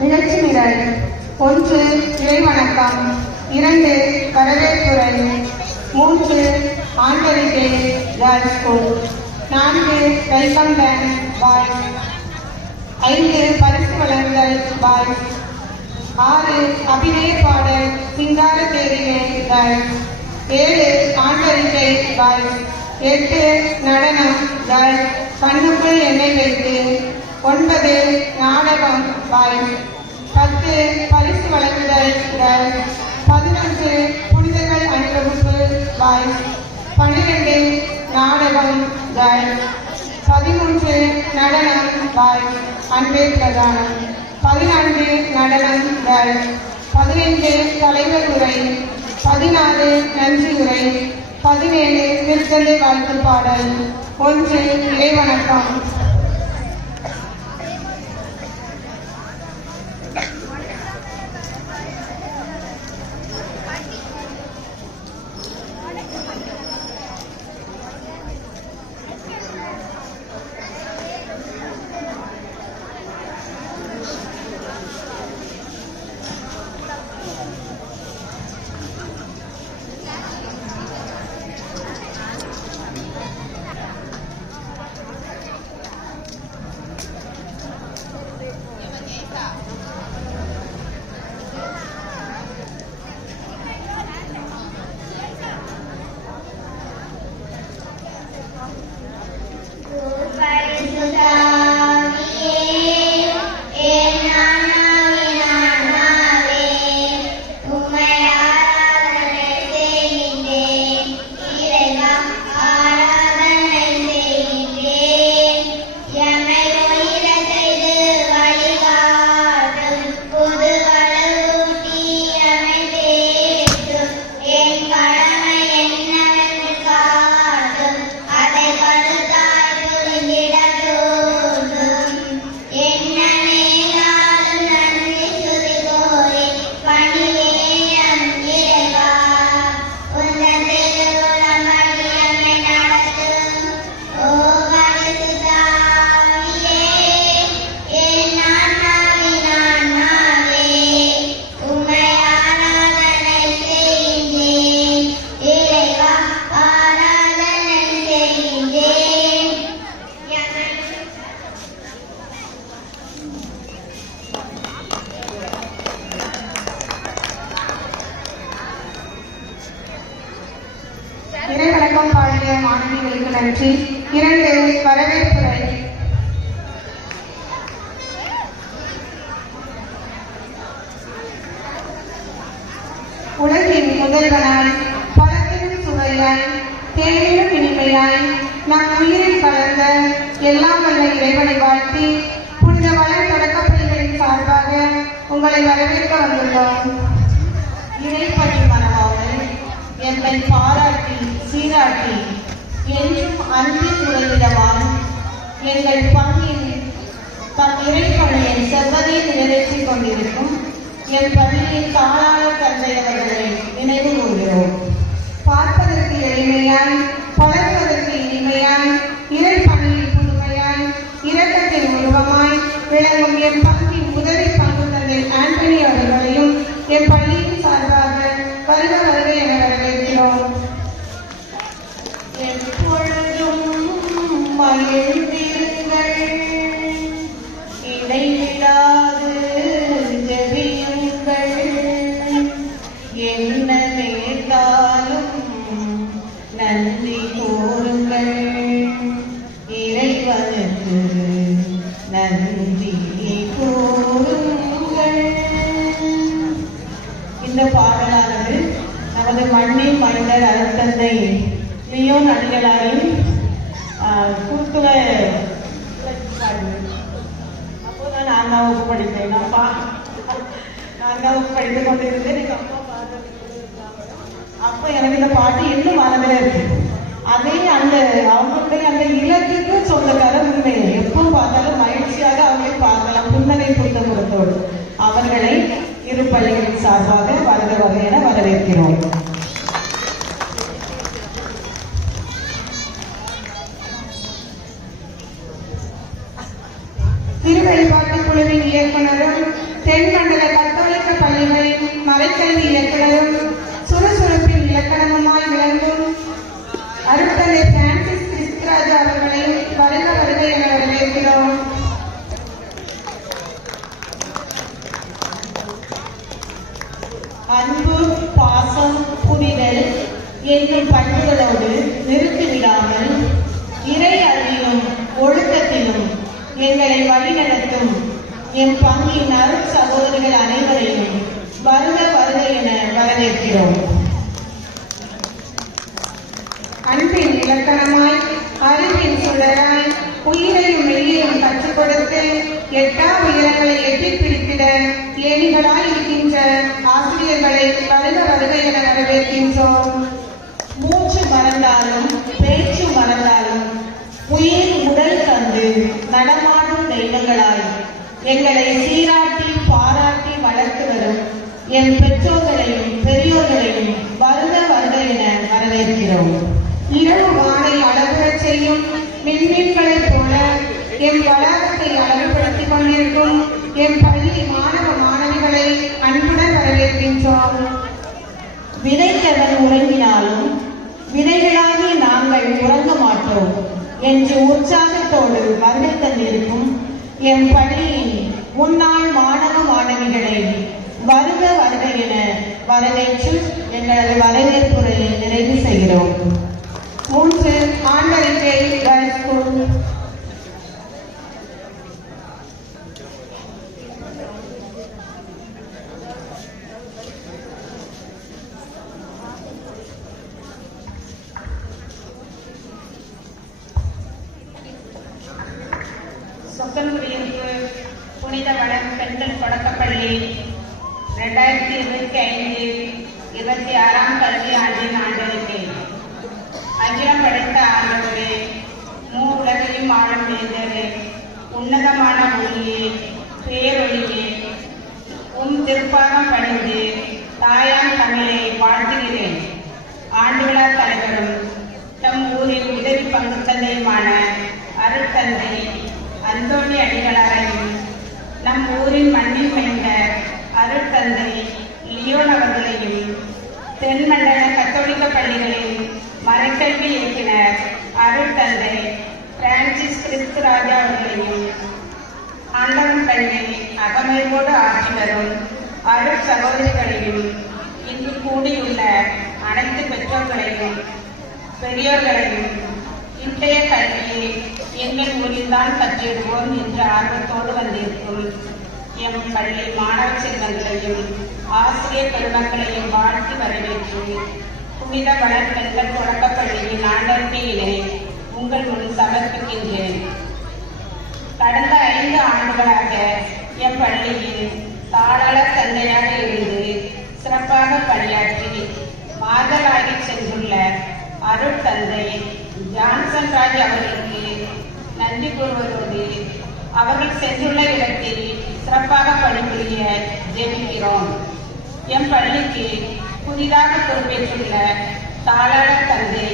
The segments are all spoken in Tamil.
நிகழ்ச்சி நிரல் 1 இறைவணக்கம், 2 வரவேற்புரை, 3 ஆண்டரிகை girls school, 4 welcome dance boys, 5 பரிசு வழங்குதல் பாய்ஸ், 6 அபிநய பாடல் சிங்கார தேரிகை கேர்ள்ஸ், 7 ஆண்டரிகை பாய்ஸ், 8 நடனம் கேர்ள்ஸ் கண்ணுக்குள் எண்ணெய் வைத்து, 9 நாடகம் பாய்ஸ், 10 பரிசு வழங்குதல் கேர்ள்ஸ், 11 புனிதர்கள் அணிவகுப்பு பாய்ஸ், 12 நாடகம் கேர்ள்ஸ், 13 நடனம் பாய்ஸ் அன்பே பிரதானம், 14 நடனம் கேர்ள்ஸ், 15 தலைவர் உரை, 16 நன்றி உரை, 17 திருத்தந்தை வாழ்த்து பாடல், 1 இறைவணக்கம். இறைவணக்கம் பாடிய மாணவிகளுக்கு நன்றி. 2 வரவேற்புரை. உலகின் முதல்வனாய், பழத்திலும் சுவையாய், தேனிலும் இனிமையாய், நம் உயிரில் கலந்த எல்லாம் வல்ல இறைவனை வாழ்த்தி, புனித வளர் தொடக்கப்பள்ளிகளின் சார்பாக உங்களை வரவேற்க வந்துள்ளோம். இறைப்பணி மனவாமல் என்னை பாராட்டி சீராட்டி என்றும் அன்பின் உறவிடவான் எங்கள் பங்கில் தன் இறைப்பணியை செவ்வதை நிறைவேற்றிக் கொண்டிருக்கும் என் பள்ளியின் தாளாளர் தந்தை அவர்களை நினைவு கூறுகிறோம். பார்ப்பதற்கு எளிமையாய், பழகுவதற்கு இனிமையாய், இறைப்பணியில் புதுமையாய், இரக்கத்தின் உருவமாய் விளங்கும் என் பங்கின் உதவி பங்கு தந்தை ஆண்டனி அவர்களையும் என் பள்ளியின் சார்பாக வருக வருக என வரவேற்கிறோம். எப்பொழுதும் மகிழ்ந்திருங்கள், இடைவிடாது ஜெபியுங்கள், என்ன நேர்ந்தாலும் நன்றி கூறுங்கள், இறைவனுக்கு நன்றி கூறுங்கள். இந்த பாடலானது நமது மண்ணின் மைந்தர் அருட்தந்தை லியோன் அடிகளாரின் குருத்துவ. அப்போதான் 4ஆம் வகுப்பு படித்தேன். நான் 4ஆம் வகுப்பு படித்துக் கொண்டிருந்தேன். எனக்கு அப்பா பாட்டு அப்போ எனக்கு இந்த பாட்டு இன்னும் மனதில் இருக்கு. அதே அந்த அவங்களுடைய அந்த இலக்குக்கு சொந்தக்கார உண்மையை எப்போ பார்த்தாலும் மகிழ்ச்சியாக அவங்களை பார்க்கலாம், புன்னகை புத்தமுகத்தோடு. அவர்களை இரு பள்ளிகளின் சார்பாக வருக வருக என வரவேற்கிறோம். திருவழிபாட்டு குழுவின் இயக்குனரும் தென்மண்டல கத்தோலிக்க பள்ளிகளின் மறைக்கல்வி இயக்குனரும் சுறுசுறுப்பின் இலக்கணமுமாய் விளங்கும் அருட்தந்தை பிரான்சிஸ் கிறிஸ்துராஜா அவர்களை வருக வருக என வரவேற்கிறோம். அன்பு, பாசம், புரிதல் என்னும் பண்புகளோடு நிறுத்திவிடாமல் இறை அறிவிலும் ஒழுக்கத்திலும் எங்களை வழிநடத்தும் என் பங்கின் அருட் சகோதரிகள் அனைவரையும் வருக வருக என வரவேற்கிறோம். அன்பின் இலக்கணமாய், அறிவின் சுடராய், உயிரையும் மெய்யையும் கற்றுக் கொடுத்து எட்டா உயரங்களை எட்டிப் பிடித்திட ஏணிகளாய் இருக்கின்ற ஆசிரியர்களை வருக வருக என வரவேற்கின்றோம். மூச்சு மறந்தாலும் பேச்சு மறந்தாலும் உயிர் உடல் தந்து நடமாடும் தெய்வங்களாய் எங்களை சீராட்டி பாராட்டி வளர்த்து வரும் என் பெற்றோர்களையும் பெரியோர்களையும் வருக வருக என வரவேற்கிறோம். இரவு வானை அளவுறச் செய்யும் மின்மீன்களைப் போல எம் வளாகத்தை அழகுபடுத்திக் கொண்டிருக்கும் எம் பள்ளி மாணவ மாணவிகளை அன்புடன் வரவேற்கின்றோம். விதைத்தவன் உறங்கினாலும் விதைகளாகி நாங்கள் உறங்க மாட்டோம் என்று உற்சாகத்தோடு வருகை தந்திருக்கும் எம் பள்ளியின் முன்னாள் மாணவ மாணவிகளை வருக வருக என வரவேற்று எங்களது வரவேற்புரையை நிறைவு செய்கிறோம். 3 ஆண்டறிக்கை கேர்ள்ஸ் ஸ்கூல். சொக்கன்குடியிருப்பு புனித வளம் பெண்கள் தொடக்கப்பள்ளி 2025-26 கல்வி ஆண்டின் ஆண்டறிக்கை. அகிலம் படைத்த ஆண்டவரே, உலகையும் ஆளும் வேந்தரே, உன்னதமான ஒளியே, பேரொழியே, திருப்பாகம் பணிந்து தாயாம் தமிழை வாழ்த்துகிறேன். ஆண்டுவிழா தலைவரும் தம் ஊரின் உதவி பங்கு தந்தையுமான அருட்தந்தை அந்தோணி அடிகளாரையும் நம் ஊரின் மண்ணில் மைந்த அருட்தந்தை லியோன் அவர்களையும் தென்மண்டல கத்தோலிக்க பள்ளிகளின் மறைக்கல்வி இயக்குனர் அருட்தந்தை பிரான்சிஸ் கிறிஸ்துராஜா அவர்களையும் ஆண்டவன் பள்ளி அகமையோடு ஆற்றி வரும் அருட் சகோதரிகளையும் இங்கு கூடியுள்ள அனைத்து பெற்றோர்களையும் பெரியோர்களையும் இன்றைய கல்வியை எங்கள் ஊரில்தான் கற்றிடுவோம் என்ற ஆர்வத்தோடு வந்திருக்கும் எம் பள்ளி மாணவ செல்வங்களையும் ஆசிரியர் பெருமக்களையும் வாழ்த்து வரவேற்று புனித வளர் பெண்கள் தொடக்கப்பள்ளியின் ஆண்டறிக்கையினை உங்கள் முன் சமர்ப்பிக்கின்றேன். கடந்த 5 ஆண்டுகளாக எம் பள்ளியில் தாளர் தந்தையாக இருந்து சிறப்பாக பணியாற்றி மாதலாகி சென்றுள்ள அருட்தந்தை ஜான்சன் ராஜ் அவர்களுக்கு நன்றி கூறுவதோடு அவர்கள் சென்றுள்ள இடத்தில் சிறப்பாக பணிபுரிய ஜெபிக்கிறோம். எம் பள்ளிக்கு புதிதாக பொறுப்பேற்றுள்ள தாளர் தந்தை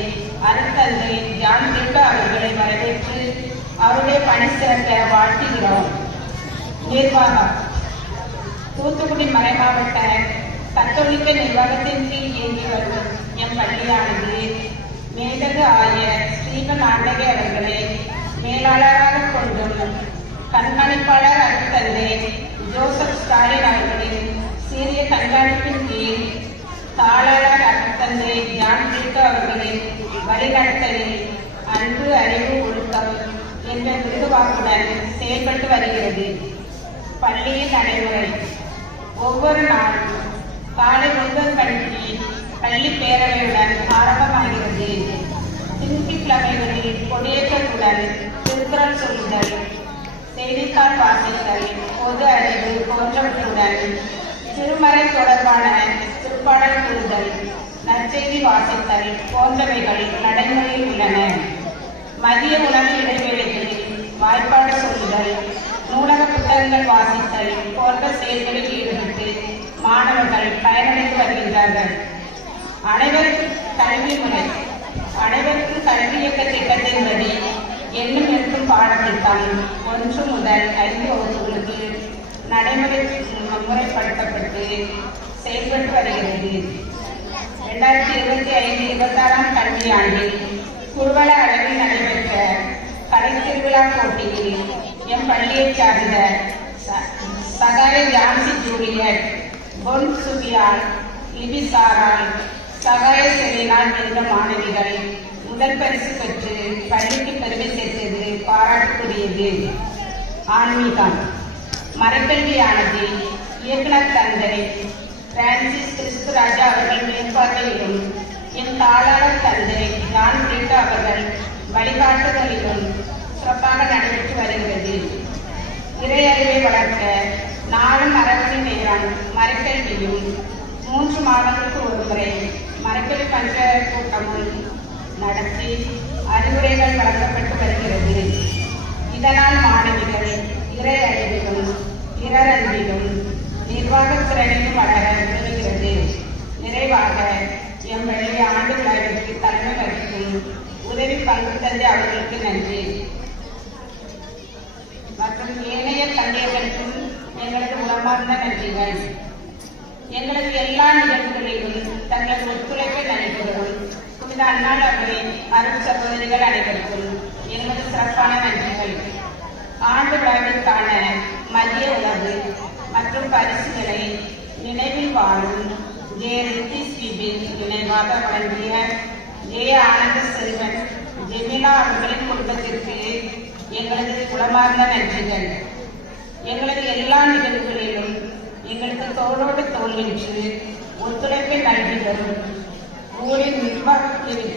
அருட்தந்தை ஜான் திட்டா அவர்களை வரவேற்று அவருடைய பணி சிறக்க வாழ்த்துகிறோம். நிர்வாகம். தூத்துக்குடி மறைமாவட்ட கத்தோலிக்க நிர்வாகத்தின் கீழ் இயங்கி வரும் எம் பள்ளியானது மேதகு ஆயர் ஸ்ரீபன் ஆண்டகை அவர்களை மேலாளராக கொண்டும் கண்காணிப்பாளர் அருட்தந்தை ஜோசப் ஸ்டாலின் அவர்களின் சீரிய கண்காணிப்பின் கீழ் தாளர் அருட்தந்தை ஜான் திட்டா அவர்களின் வழிநடத்தலில் அன்பு, அறிவு, ஒழுக்கம் என்ற விருதுவாக்குடன் செயல்பட்டு வருகிறது. பள்ளியின் நடைமுறை. ஒவ்வொரு நாளும் காலை 9 மணிக்கு பள்ளி பேரவையுடன் ஆரம்பமாகிறது. திங்கட்கிழமைகளில் கொடியேற்றத்துடன் திருக்குறள் சொல்லுதல், செய்தித்தாள் வாசித்தல், பொது அறிவு போன்றவற்றுடன் திருமறை தொடர்பான திருப்பாடல் கூறுதல், நற்செய்தி வாசித்தல் போன்றவைகள் நடைமுறையில் உள்ளன. மதிய உணவு இடைவேளைகளில் வாய்ப்பாடு சொல்லுதல், நூலக புத்தகங்கள் வாசித்தல் போன்ற செயல்களில் ஈடுபட்டு மாணவர்கள் பயனடைந்து வருகின்றார்கள். அனைவருக்கும் கல்வி முறை. அனைவருக்கும் கல்வி இயக்க திட்டத்தின்படி எண்ணும் எழுத்தும் பாடத்திட்டம் 1 முதல் 5 வகுப்புகளுக்கு நடைமுறை முறைப்படுத்தப்பட்டு செயல்பட்டு வருகிறது. 2025-26 கல்வியாண்டில் குழுவள அளவில் நடைபெற்ற கலைத்திருவிழா போட்டியில் எம் பள்ளியைச் சார்ந்த சகாய ஜான்சி ஜூலியட், பொன் சுபியால், லிபிசாரால், சகாய செலினால் என்ற மாணவிகள் முதல் பரிசு பெற்று பள்ளிக்கு பெருமை சேர்த்தது பாராட்டுக்குரியது. ஆன்மீகம் மறைக்கல்வியானது இயக்குனர் தந்தை பிரான்சிஸ் கிறிஸ்துராஜா அவர்கள் மேற்பார்வையிலும் என் தாளாளர் தந்தை ஜான் பிரீட்டா அவர்கள் வழிகாட்டுதலிலும் சிறப்பாக நடைபெற்று வருகிறது. இறை அறிவை வளர்க்க நாளும் மரபணி நேரம் மறைக்கல்வியும் 3 மாதங்களுக்கு ஒரு முறை மறைக்கல்வி பஞ்ச கூட்டமும் நடத்தி அறிவுரைகள் வழங்கப்பட்டு வருகிறது. இதனால் மாணவிகள் இறை அறிவிலும் பிறரன்பிலும் நிர்வாகத் திறனிலும் வளர உதவுகிறது. நிறைவாக எம் பள்ளி ஆண்டு விழாவிற்கு தலைமை வகிக்கும் உதவி பங்கு தந்தை அவர்களுக்கு நன்றி மற்றும் ஏனைய தந்தையர்களுக்கும் எங்களது உளமார்ந்த நன்றிகள். எங்களது எல்லா நிகழ்வுகளிலும் தங்களது ஒத்துழைப்பை நல்குவதும் புனித அன்னாள் அவர்களின் அருள் சகோதரிகள் அனைவருக்கும் எங்களது சிறப்பான நன்றிகள். ஆண்டு விழாவிற்கான மதிய உணவு மற்றும் பரிசுகளை நினைவில் வாழும் நினைவாக வழங்கிய ஆனந்த செல்வன் ஜெமிலா அவர்களின் குடும்பத்திற்கு எங்களது குளமார்ந்த நன்றிகள். எங்களது எல்லா நிகழ்வுகளிலும் எங்களுக்கு தோளோடு தோல் நின்று ஒத்துழைப்பை நல்கி வரும் ஊரின் நிர்வாகத்திற்கு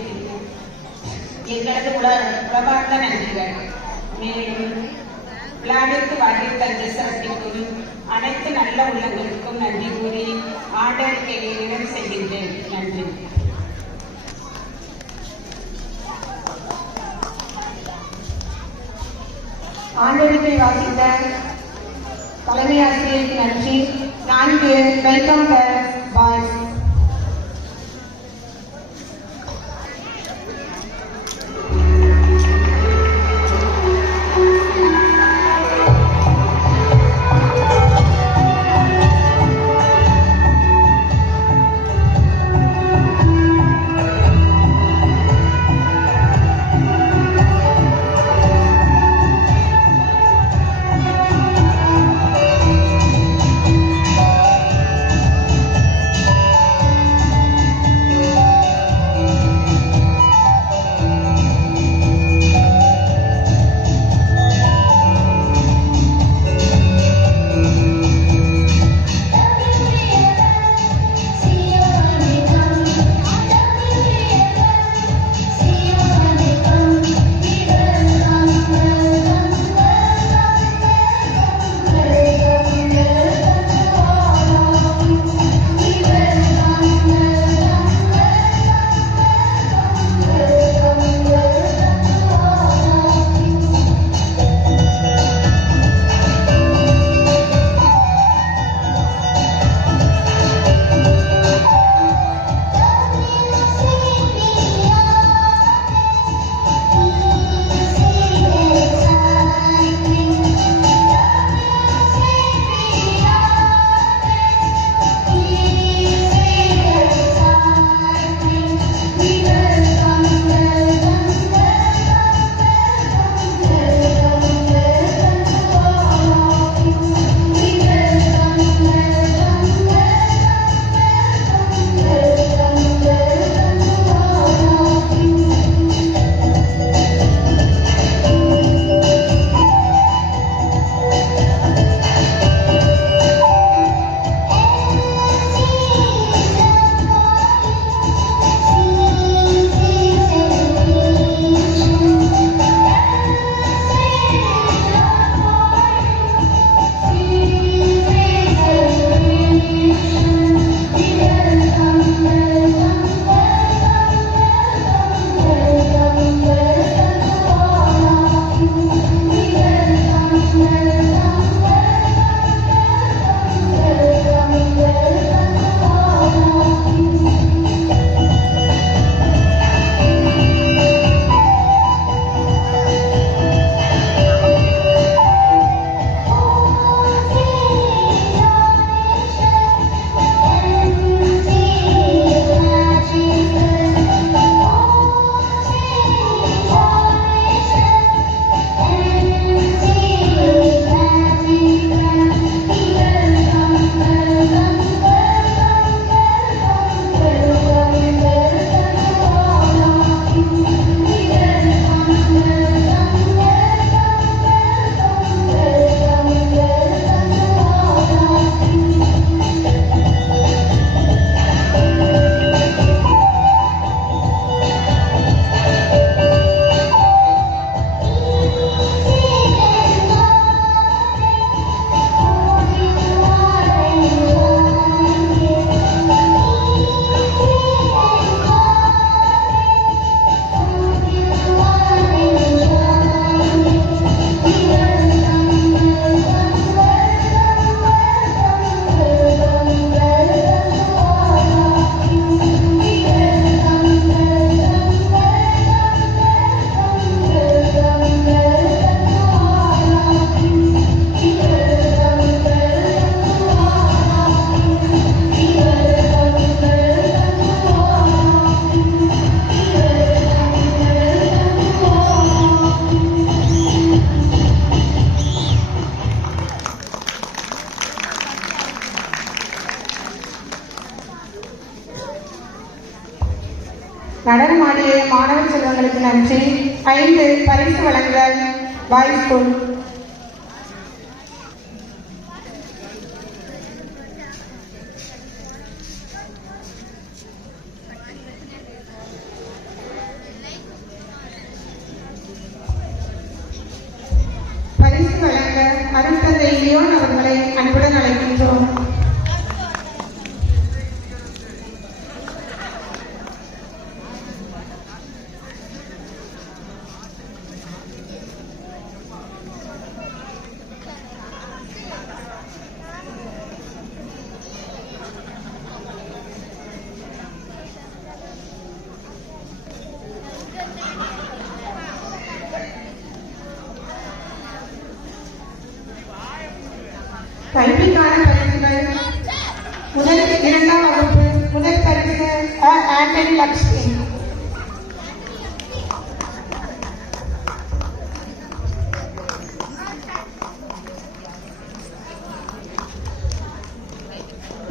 எங்களது குளமார்ந்த நன்றிகள். மேலும் விழாவிற்கு வருகை தந்து சிறப்பிக்கும் அனைத்து நல்ல உள்ளங்களுக்கும் நன்றி கூறி ஆண்டறிக்கையை நிறைவு செய்கின்றேன். நன்றி. ஆண்டறிக்கை வாசித்த தலைமை ஆசிரியருக்கு நன்றி. 4 வெல்கம் பாய்ஸ். செல்வங்களுக்கு நன்றி. 5 பரிசு வழங்குதல் பாய்ஸ் ஸ்கூல். பரிசு வழங்க அருட்தந்தை லியோன் அவர்களை அன்புடன் அழைக்கின்றோம். கல்விக்கான பரிசுகள். முதல் 2ஆம் வகுப்பு முதல் பரிசு ஆண்டனி லக்ஷ்மி.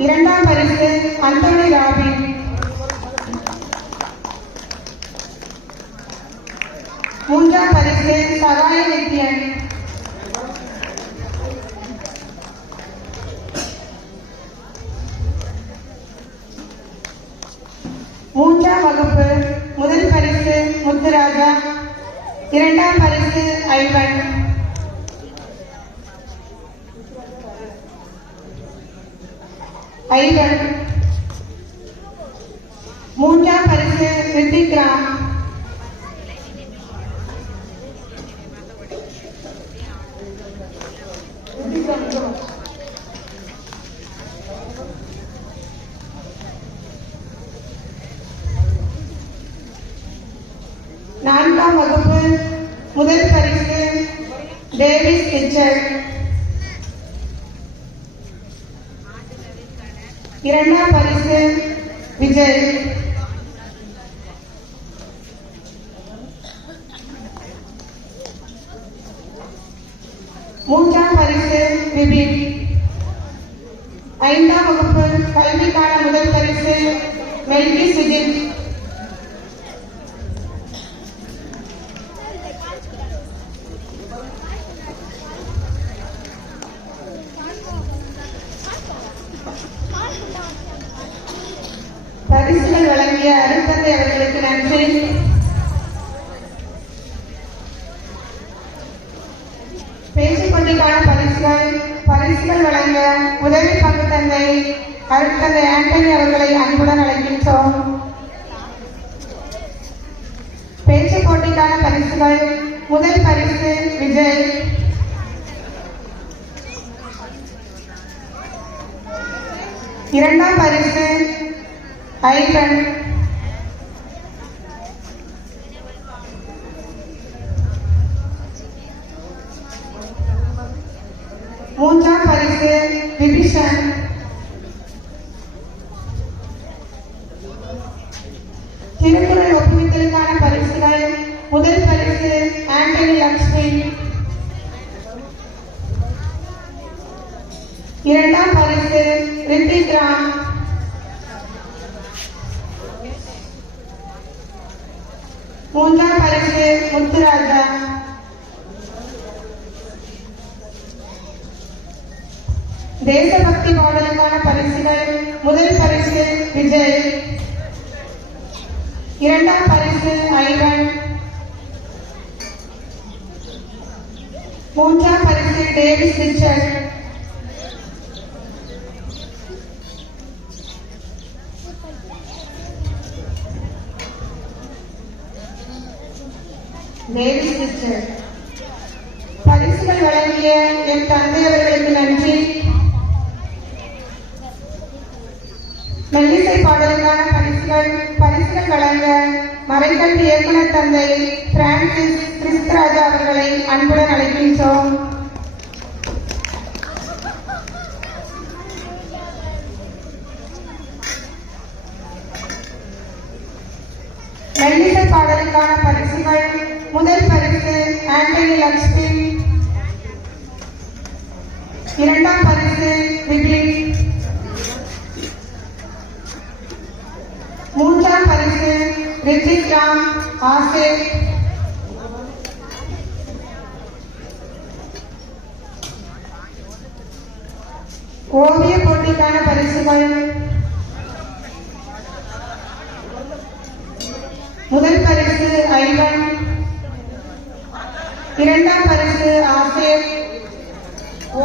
இரண்டாம் பரிசு அந்தோனி ராபின். மூன்றாம் பரிசு சகாய நித்யன். மூன்றாம் வகுப்பு முதல் பரிசு முத்துராஜா. இரண்டாம் பரிசு ஐவன். மூன்றாம் பரிசு ரித்திக்ராம். நான்காம் வகுப்பு முதல் பரிசு டேவிஸ் ரிச்சர்ட். இரண்டாம் பரிசு விஜய். மூன்றாம் பரிசு விபின். 5ஆம் வகுப்பு கல்விக்கான முதல் பரிசு மெல்கி சுஜித். பரிசுகள் வழங்கிய அருட்தந்தை அவர்களுக்கு நன்றி. பேச்சுப் போட்டிக்கான பரிசுகள் வழங்க உதவி பங்கு தந்தை அருட்தந்தை ஆண்டனி அவர்களை அன்புடன் அழைக்கின்றோம். பேச்சுப் போட்டிக்கான பரிசுகள். முதல் பரிசு விஜய். இரண்டாம் பரிசு ஐவன். மூன்றாம் பரிசு விபிஷன். திருக்குறள் ஒப்புவித்தலுக்கான பரிசுகள். முதல் பரிசு ஆண்டனி லக்ஷ்மி. இரண்டாம் பரிசு ரித்திக்ராம். மூன்றாம் பரிசு முத்துராஜா. தேசபக்தி பாடலுக்கான பரிசுகள். முதல் பரிசு விஜய். இரண்டாம் பரிசு ஐவன். மூன்றாம் பரிசு டேவிஸ் ரிச்சர்ட். பரிசுகள் வழங்கிய என் தந்தை அவர்களுக்கு நன்றி. மெல்லிசை பாடலுக்கான பரிசுகள் வழங்க மறைக்கல்வி இயக்குனர் தந்தை பிரான்சிஸ் கிறிஸ்தராஜா அவர்களை அன்புடன் அழைக்கின்றோம். மெல்லிசை பாடலுக்கான பரிசுகள். முதல் பரிசு ஆண்டனி லக்ஷ்மி. இரண்டாம் பரிசு விபின். மூன்றாம் பரிசு விஜித் ராம் ஆசிப், ஓவிய போட்டிக்கான பரிசுகள். முதல் பரிசு ஐவன், இரண்டாம் பரிசு ஆசிப்,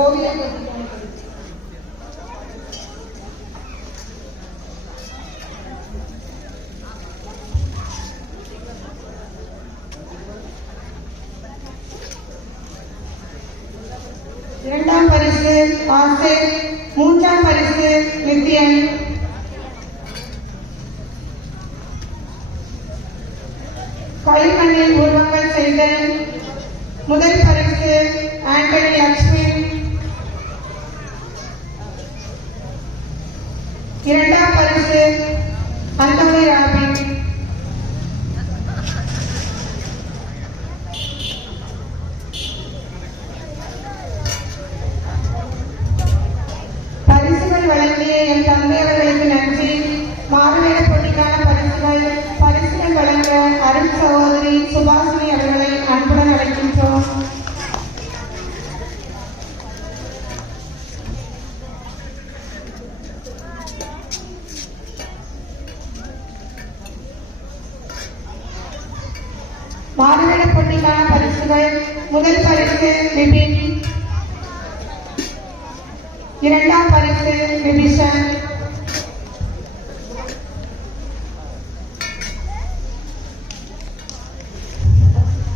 ஓவிய போட்டிக்கான பரிசு. இரண்டாம் பரிசு ஆசிப், மூன்றாம் பரிசு நித்யன். களிமண்ணில் உருவங்கள் செய்தல். முதல் பரிசு ஆண்டனி லட்சுமி, இரண்டாம் பரிசு அந்தோனி ராபி. பரிசுகள் வழங்கிய என் தந்தை அவர்களுக்கு நன்றி. மாறுவேட போட்டிக்கான பரிசுகள் வழங்க அருண் சகோதரி சுபாஷினி அவர்களை அன்புடன் அழைக்கின்றோம். மாறுவேட போட்டிக்கான பரிசுகள். முதல் பரிசு விபின், இரண்டாம் பரிசு விபிஷன்,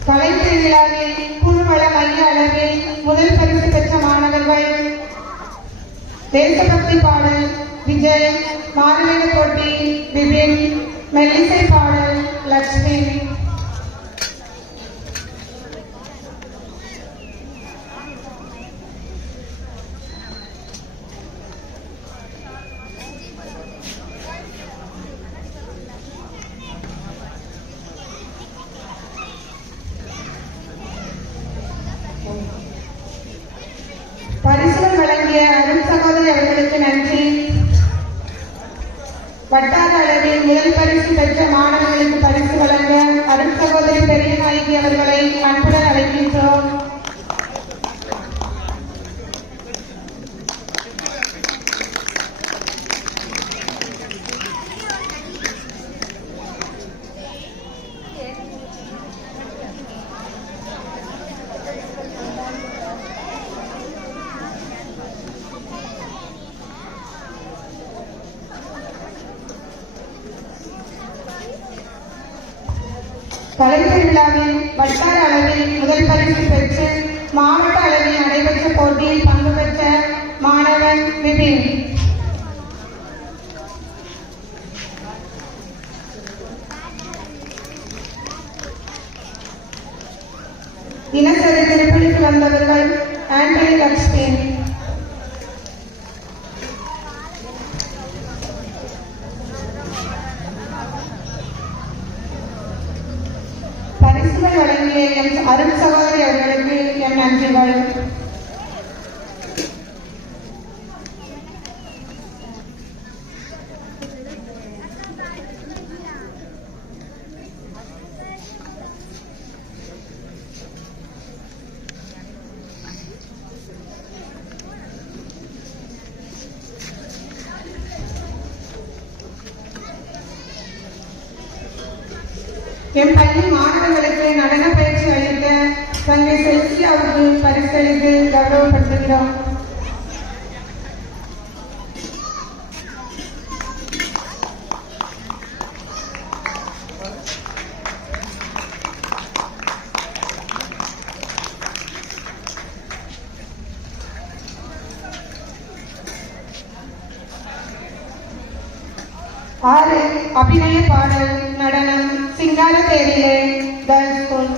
கலை திருவிழாவில் குழுவள மைய அளவில் முதல் பரிசு பெற்ற மாணவர்கள். தேசபக்தி பாடல் விஜய், மாறுவேட போட்டி விபின், மெல்லிசை பாடல் லட்சுமி. பரிசுகள் வழங்கிய அருண் சகோதரி அவர்களுக்கு நன்றி. வட்டார அளவில் முதல் பரிசு பெற்ற மாணவர்களுக்கு பரிசு வழங்க அருண் சகோதரி பெரியநாயகி அவர்களை அன்புடன் அழைக்கின்றோம். கலை திருவிழாவில் வட்டார அளவில் முதல் பரிசு பெற்று மாவட்ட அளவில் நடைபெற்ற போட்டியில் பங்கு பெற்ற மாணவன் விபின். தினசரி திருப்பணிக்கு வந்தவர்கள் ஆண்டனி லட்சுமி. பரிசுகள் வழங்கிய என் அருண் சகோதரி அவர்களுக்கு என் நன்றிகள். என் பள்ளி மாணவர்களுக்கு நடன பயிற்சி அளித்த தங்கை செல்சியாவுக்கு பரிசளித்து கௌரவப்படுத்துகிறோம். ஆறு அபிநய பாடல் நடனம் சிங்கார தேரிலே கேர்ள்ஸ் ஸ்கூல்.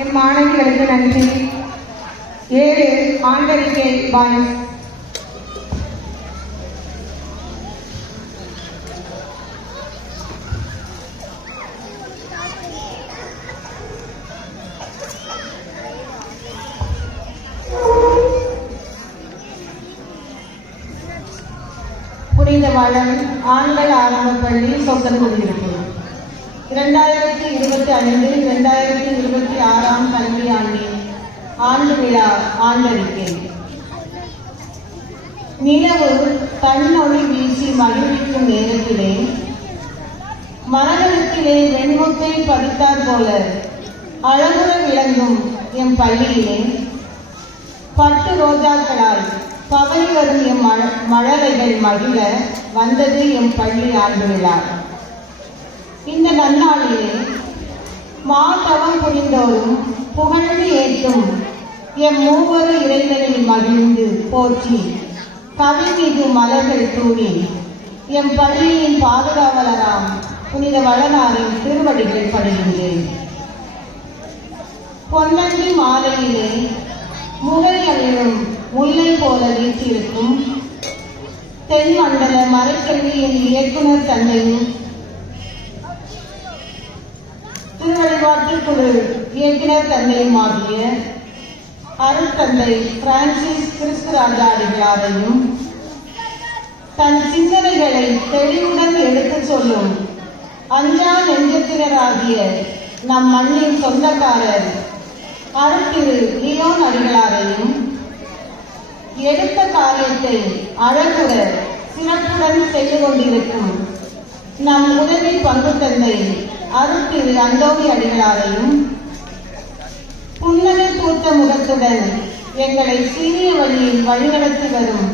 என் மாணவிகளுக்கு நன்றி. 7 ஆண்டறிக்கை பாய்ஸ். புனித வளம் ஆண்கள் ஆரம்ப பள்ளி சொக்கன்குடியிருப்பு 2025-2026 கல்வியாண்டின் ஆண்டு விழா ஆண்டறிக்கை. நிலவு தன்னொளி வீசி மகிழ்விக்கும் நேரத்திலே மரகதத்திலே வெண்முத்தை பதித்தார் போல அழகுற விளங்கும் எம் பள்ளியிலே பட்டு ரோஜாக்களால் பவனி வரும் எம் மழலைகள் மகிழ வந்தது எம் பள்ளி ஆண்டு விழா. இந்த நன்னாளிலே மாதவம் புரிந்தோரும் புகழ்ந்து ஏற்றும் எம் மூவரு இறைவனில் மகிழ்ந்து போற்றி கவிமிகு மலர்கள் தூவி எம் பள்ளியின் பாதுகாவலராம் புனித வளனாரின் திருவடிகள் படுகின்றேன். பொன்னங்கி மாலையிலே முகை அணியும் முல்லை போல வீற்றிருக்கும் தென்மண்டல மறைக்கல்வியின் இயக்குனர் தந்தையும் திருவழிபாட்டுக்குழு இயக்குனர் தந்தையும் ஆகிய அருட்தந்தை பிரான்சிஸ் கிறிஸ்துராஜா அடிகளாரையும் தன் சிந்தனைகளை தெளிவுடன் எடுத்துச் சொல்லும் அஞ்சா நெஞ்சத்தினராகிய நம் மண்ணின் சொந்தக்காரர் அருட்திரு லியோன் அடிகளாரையும் எடுத்த காரியத்தை அழகுற சிறப்புடன் செய்து கொண்டிருக்கும் நம் உதவி பங்கு தந்தை அருட்திரு அந்தோணி அடிகளாரையும் புன்னகை பூத்த முகத்துடன் எங்களை சீரிய வழியில் வழிநடத்தி வரும்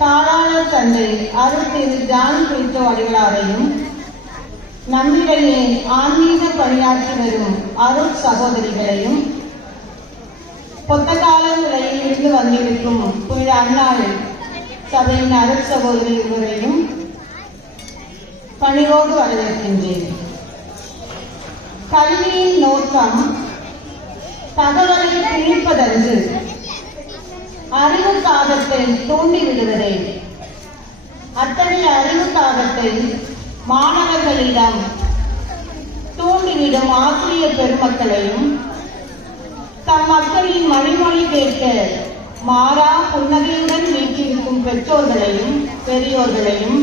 தாளாளர் தந்தை அருட்திரு ஜான் கிறிஸ்டோ அடிகளாரையும் நம்மிடையே ஆன்மீக பணியாற்றி வரும் அருட் சகோதரிகளையும் பொத்தகால நிலையில் இருந்து வந்திருக்கும் புனித அன்னாள் சபையின் அருட் சகோதரி இருவரையும் பணிவோடு வரவேற்கின்றேன். கல்வியின் நோக்கம் தகவலை திணிப்பதன்று அறிவு தாகத்தை தூண்டிவிடுவதே. அத்தகைய அறிவு தாகத்தை மாணவர்களிடம் தூண்டிவிடும் ஆசிரியர் பெருமக்களையும் தம் மக்களின் மணிமொழி கேட்க மாறா புன்னகையுடன் வீட்டிருக்கும் பெற்றோர்களையும் பெரியோர்களையும்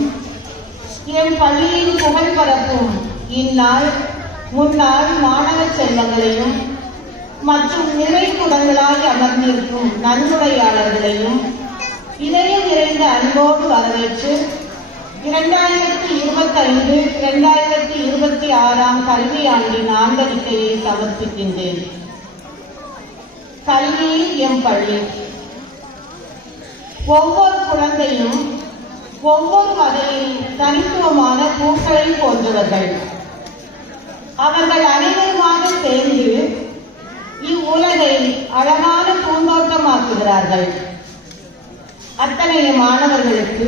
என் பள்ளியின் புகழ் பரப்பும் இந்நாள் முன்னாள் மாணவ செல்வங்களையும் மற்றும் நிறை குடங்களாய் அமர்ந்திருக்கும் நன்முறையாளர்களையும் இதயம் நிறைந்த அன்போடு வரவேற்று 2025-2026 கல்வியாண்டின் ஆண்டறிக்கையை சமர்ப்பிக்கின்றேன். கல்வி எம் பள்ளி. ஒவ்வொரு குழந்தையும் ஒவ்வொரு வகையில் தனித்துவமான பூக்களை போன்றவர்கள். அவர்கள் அனைவருமாக சேர்ந்து இவ்வுலகை அழகான பூந்தோட்டமாக்குகிறார்கள். அத்தகைய மாணவர்களுக்கு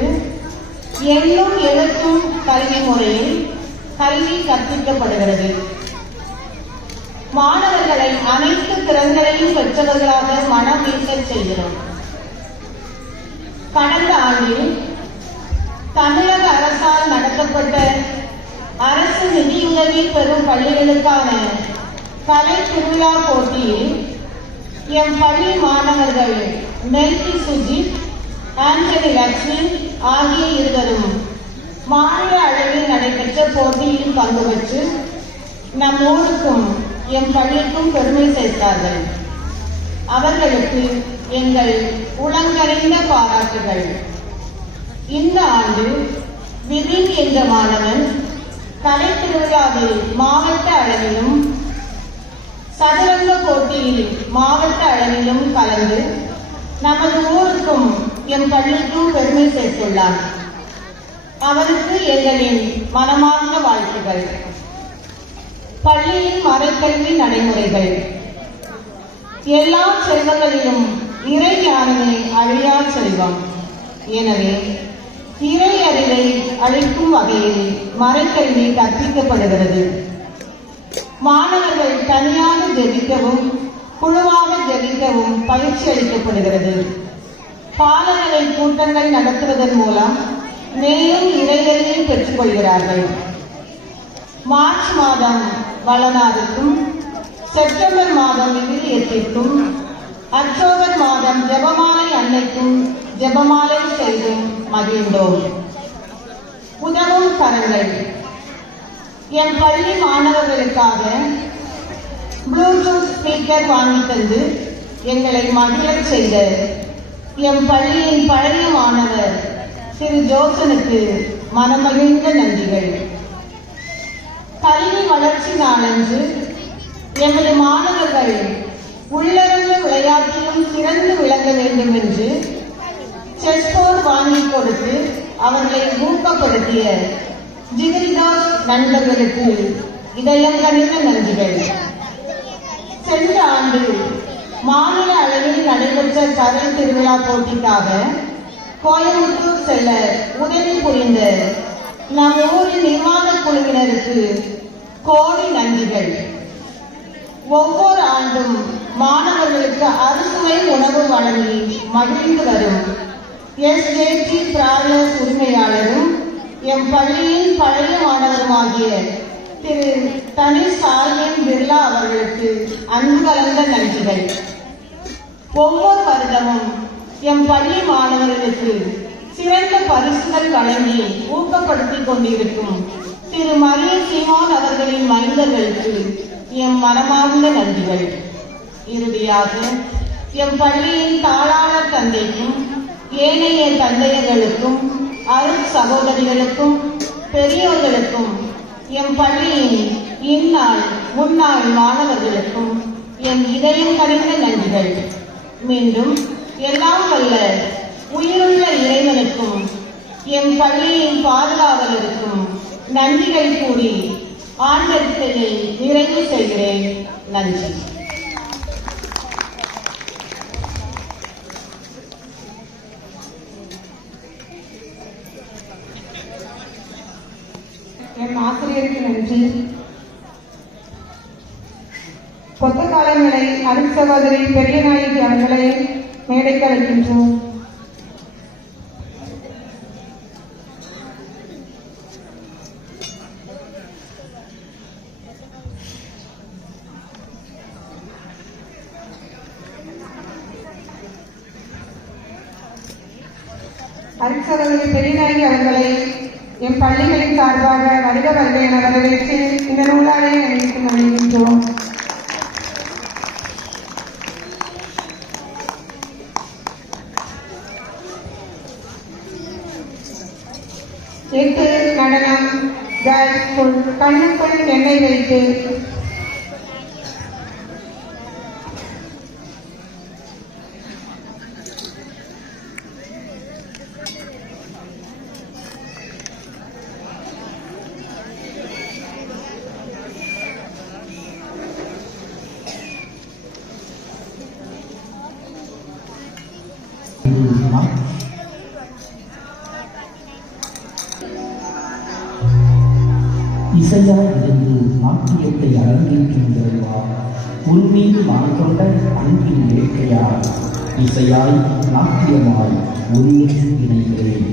எண்ணும் எழுத்தும் கல்வி முறையில் கல்வி கற்பிக்கப்படுகிறது. மாணவர்களை அனைத்து திறன்களையும் பெற்றவர்களாக மனம் வீசச் செய்கிறோம். கடந்த ஆண்டில் தமிழக அரசால் நடத்தப்பட்ட அரசு நிதியுதவி பெறும் பள்ளிகளுக்கான கலை திருவிழா போட்டியில் எம் பள்ளி மாணவர்கள் நெல்கி சுஜித், ஆண்டனி லட்சுமி ஆகிய இருவரும் மாநில அளவில் நடைபெற்ற போட்டியில் பங்கு பெற்று நம் ஊருக்கும் எம் பள்ளிக்கும் பெருமை சேர்த்தார்கள். அவர்களுக்கு எங்கள் உளங்கனிந்த பாராட்டுகள். இந்த ஆண்டு விபின் என்ற மாணவன் கலை திருவிழாவில் மாவட்ட அளவிலும் சதுரங்க போட்டியில் மாவட்ட அளவிலும் கலந்து நமது ஊருக்கும் எம் பள்ளிக்கும் பெருமை சேர்த்துள்ளார். அவருக்கு எங்களின் மனமார்ந்த வாழ்த்துகள். பள்ளியின் மறைக்கல்வி நடைமுறைகள். எல்லா செல்வங்களிலும் இறை ஞானமே அழியா செல்வம். எனவே இறை அறிவை அளிக்கும் வகையில் மறைக்கல்வி கற்பிக்கப்படுகிறது. மாணவர்கள் தனியாக ஜெபிக்கவும் ஜெபிக்கவும் பயிற்சி அளிக்கப்படுகிறது. பாலநிலை கூட்டங்கள் நடத்துவதன் மூலம் மேலும் இறைவனையை பெற்றுக் கொள்கிறார்கள். மார்ச் மாதம் வளனாருக்கும், செப்டம்பர் மாதம் விவிலியத்திற்கும், அக்டோபர் மாதம் ஜெபமாலை அன்னைக்கும் ஜெபமாலை செய்தும் மகிழ்ந்தோம். உதவும் கரங்கள். என் பள்ளி மாணவர்களுக்காக ப்ளூடூத் ஸ்பீக்கர் வாங்கி தந்து எங்களை மகிழச் செய்த எம் பள்ளியின் பழைய மாணவர் திரு ஜோசனுக்கு மனமகிழ்ந்த நன்றிகள். கல்வி வளர்ச்சி நாளன்று எமது மாணவர்கள் உள்ளரங்க விளையாட்டிலும் சிறந்து விளங்க வேண்டும் என்று செஸ் போர்டு வாங்கி கொடுத்து அவர்களை ஊக்கப்படுத்திய ஜிகிரிதாஸ் நண்பர்களுக்கு இதயம் கனிந்த நன்றிகள். சென்ற ஆண்டு மாநில அளவில் நடைபெற்ற கலை திருவிழா போட்டிக்காக கோயம்புத்தூர் செல்ல உதவி புரிந்த நம் ஊரின் நிர்வாக குழுவினருக்கு கோடி நன்றிகள். ஒவ்வொரு ஆண்டும் மாணவர்களுக்கு அறுசுவை உணவு வழங்கி மகிழ்ந்து வரும் SJT டிராவலர்ஸ் உரிமையாளரும் எம் பள்ளியின் பழைய மாணவருமாகிய திரு தனிஷாலின் பிர்லா அவர்களுக்கு அன்பு கலந்த நன்றிகள். ஒவ்வொரு வருடமும் எம் பள்ளி மாணவர்களுக்கு சிறந்த பரிசுகள் வழங்கி ஊக்கப்படுத்திக் கொண்டிருக்கும் திரு மரிய சீமோன் அவர்களின் மைந்தர்களுக்கு எம் மனமார்ந்த நன்றிகள். இறுதியாக எம் பள்ளியின் தாளாளர் தந்தைக்கும் ஏனைய தந்தையர்களுக்கும் அருள் சகோதரிகளுக்கும் பெரியோர்களுக்கும் எம் பள்ளியின் இந்நாள் முன்னாள் மாணவர்களுக்கும் என் இதயம் கனிந்த நன்றிகள். மீண்டும் எல்லாம் வல்ல உயிருள்ள இறைவனுக்கும் எம் பள்ளியின் பாதுகாவலருக்கும் நன்றிகள் கூறி ஆண்டறிக்கையை நிறைவு செய்கிறேன். நன்றி. என் ஆசிரியருக்கு நன்றி. கொத்த காலங்களை அருள் சகோதரி பெரிய நாயகி அவர்களை மேடைக்கு அழைக்கின்றோம். அருள் சகோதரி பெரிய நாயகி அவர்களை என் பள்ளிகளின் சார்பாக வருக வருக என வரவேற்று இந்த நூலாரை அணிவித்து மகிழ்கின்றோம். எட்டு நடனம் கேர்ள்ஸ் கண்ணுக்குள் எண்ணெய் வைத்து இசையாய் இருந்து நாட்டியத்தை அரங்கேற்றுகின்றவா உன்மீது நான் கொண்ட அன்பின் வேட்கையாய் இசையாய் நாட்டியமாய் உன்னில் இணைகிறேன்.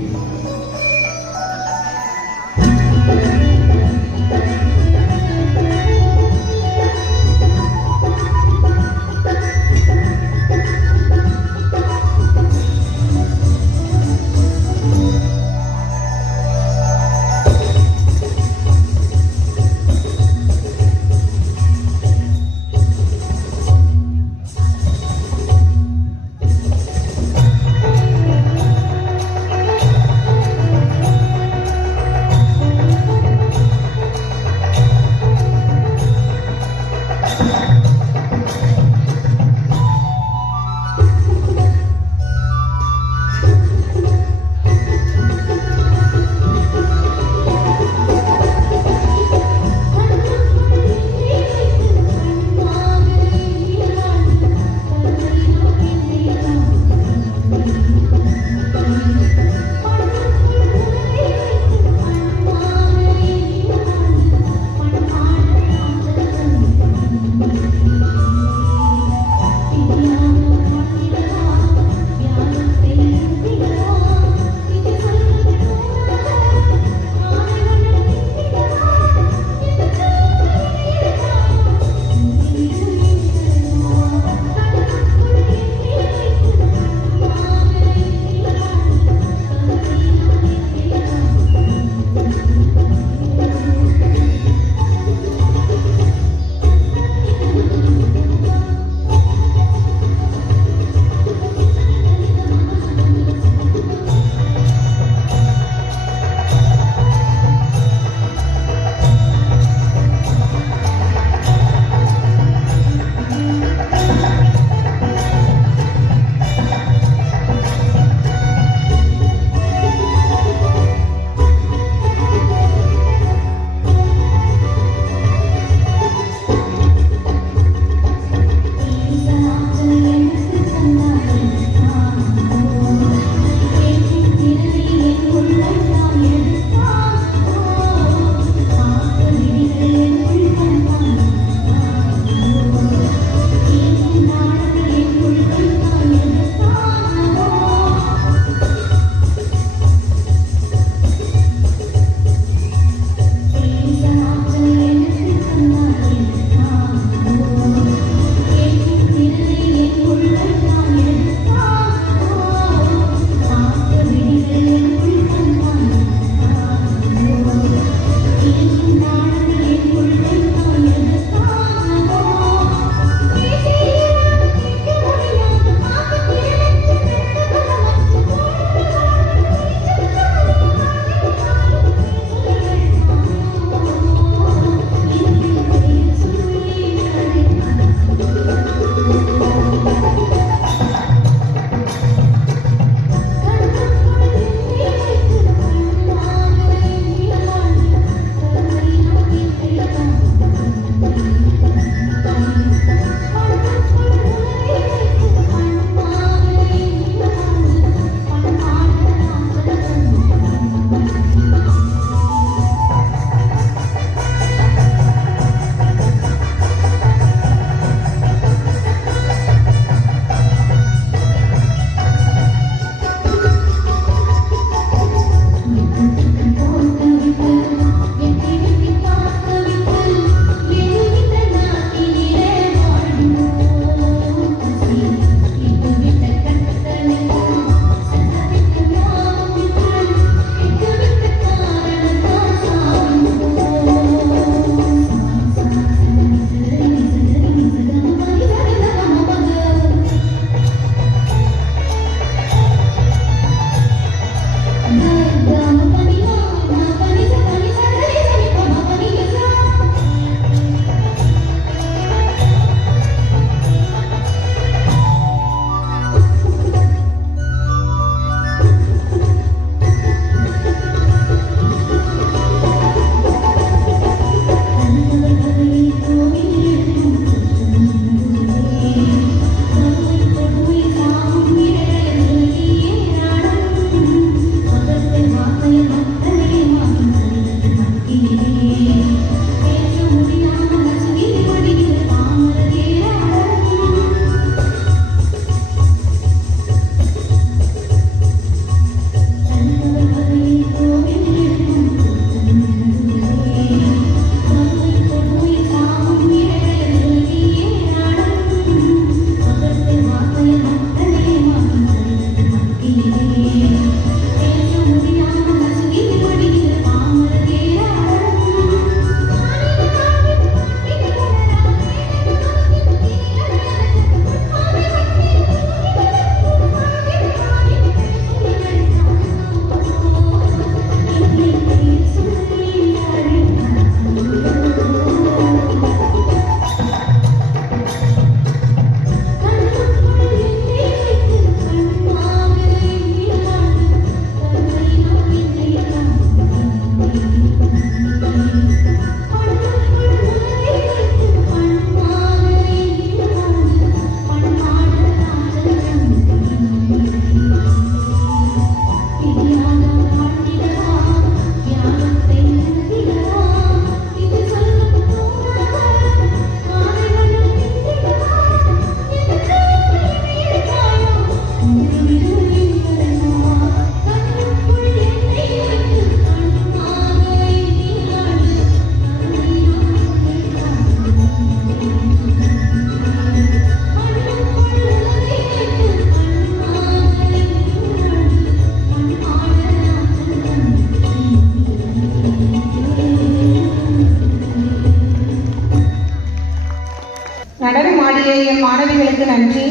மாணவிகளுக்கு நன்றி.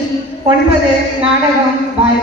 9 நாடகம் பாய்.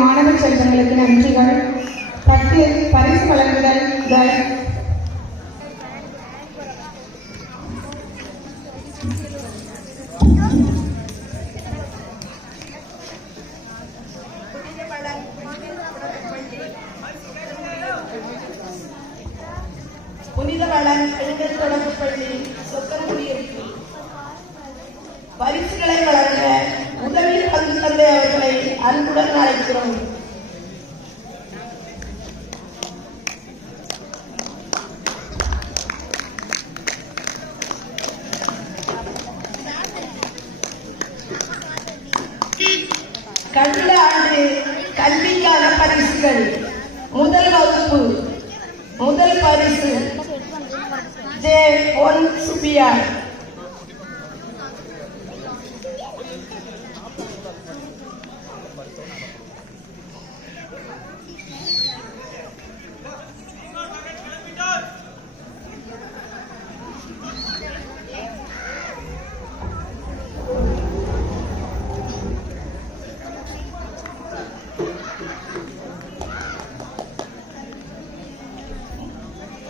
மாணவ செல்வங்களுக்கு நன்றிகள். பரிசு வழங்குதல். புனித வளன் பெண்கள் தொடர்பு பள்ளி சொக்கரங்குடியிருப்பு பரிசுகளை வழங்க உதவி பங்கு தந்தை அவர்களை அன்புடன் அழைக்கிறோம். கடந்த ஆண்டு கல்விக்கான பரிசுகள் முதல் வகுப்பு முதல் பரிசு J1 சுபியா.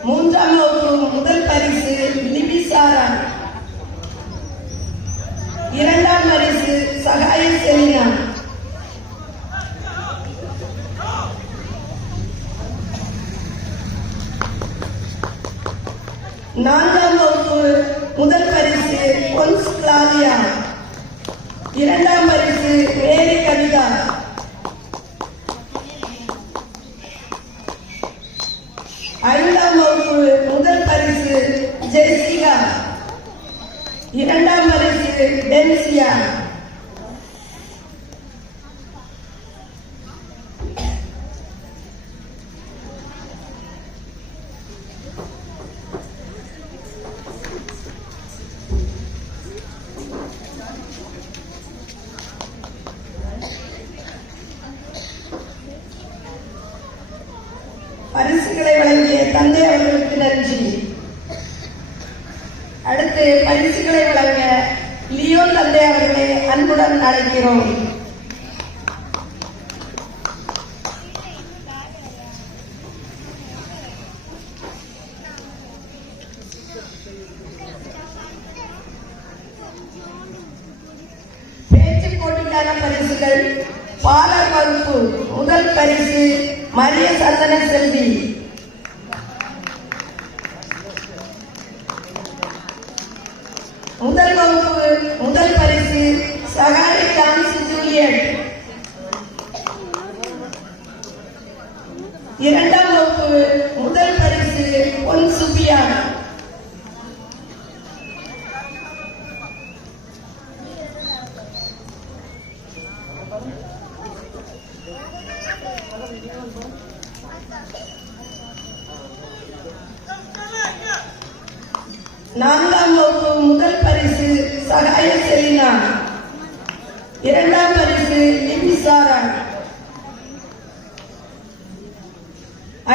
மூன்றாம் வகுப்பு முதல் பரிசு லிபிசாரா. இரண்டாம் பரிசு சகாய செலினா. நான்காம் வகுப்பு முதல் பரிசு பொன்ஸ் கிளாதியா. இரண்டாம் பரிசு மேரி கவிதா. ஐந்தாம் வகுப்பு முதல் பரிசு ஜெசிகா. இரண்டாம் பரிசு டென்சியா. பரிசுகளை வழங்கிய தந்தை அவர்களுக்கு நன்றி. அடுத்து பரிசுகளை வழங்க லியோன் தந்தை அவர்களை அன்புடன் அழைக்கிறோம். பேச்சு போட்டிக்கான பரிசுகள் பாலர் வகுப்பு முதல் பரிசு மரிய சந்தன செல்வி. முதல் வகுப்பு முதல் பரிசு சகாரி ஜான்சி ஜூலியட். இரண்டாம் வகுப்பு முதல் பரிசு பொன் சுபியா. நான்காம் வகுப்பு முதல் பரிசு சகாய செலினா. இரண்டாம் பரிசு லிபிசாரா.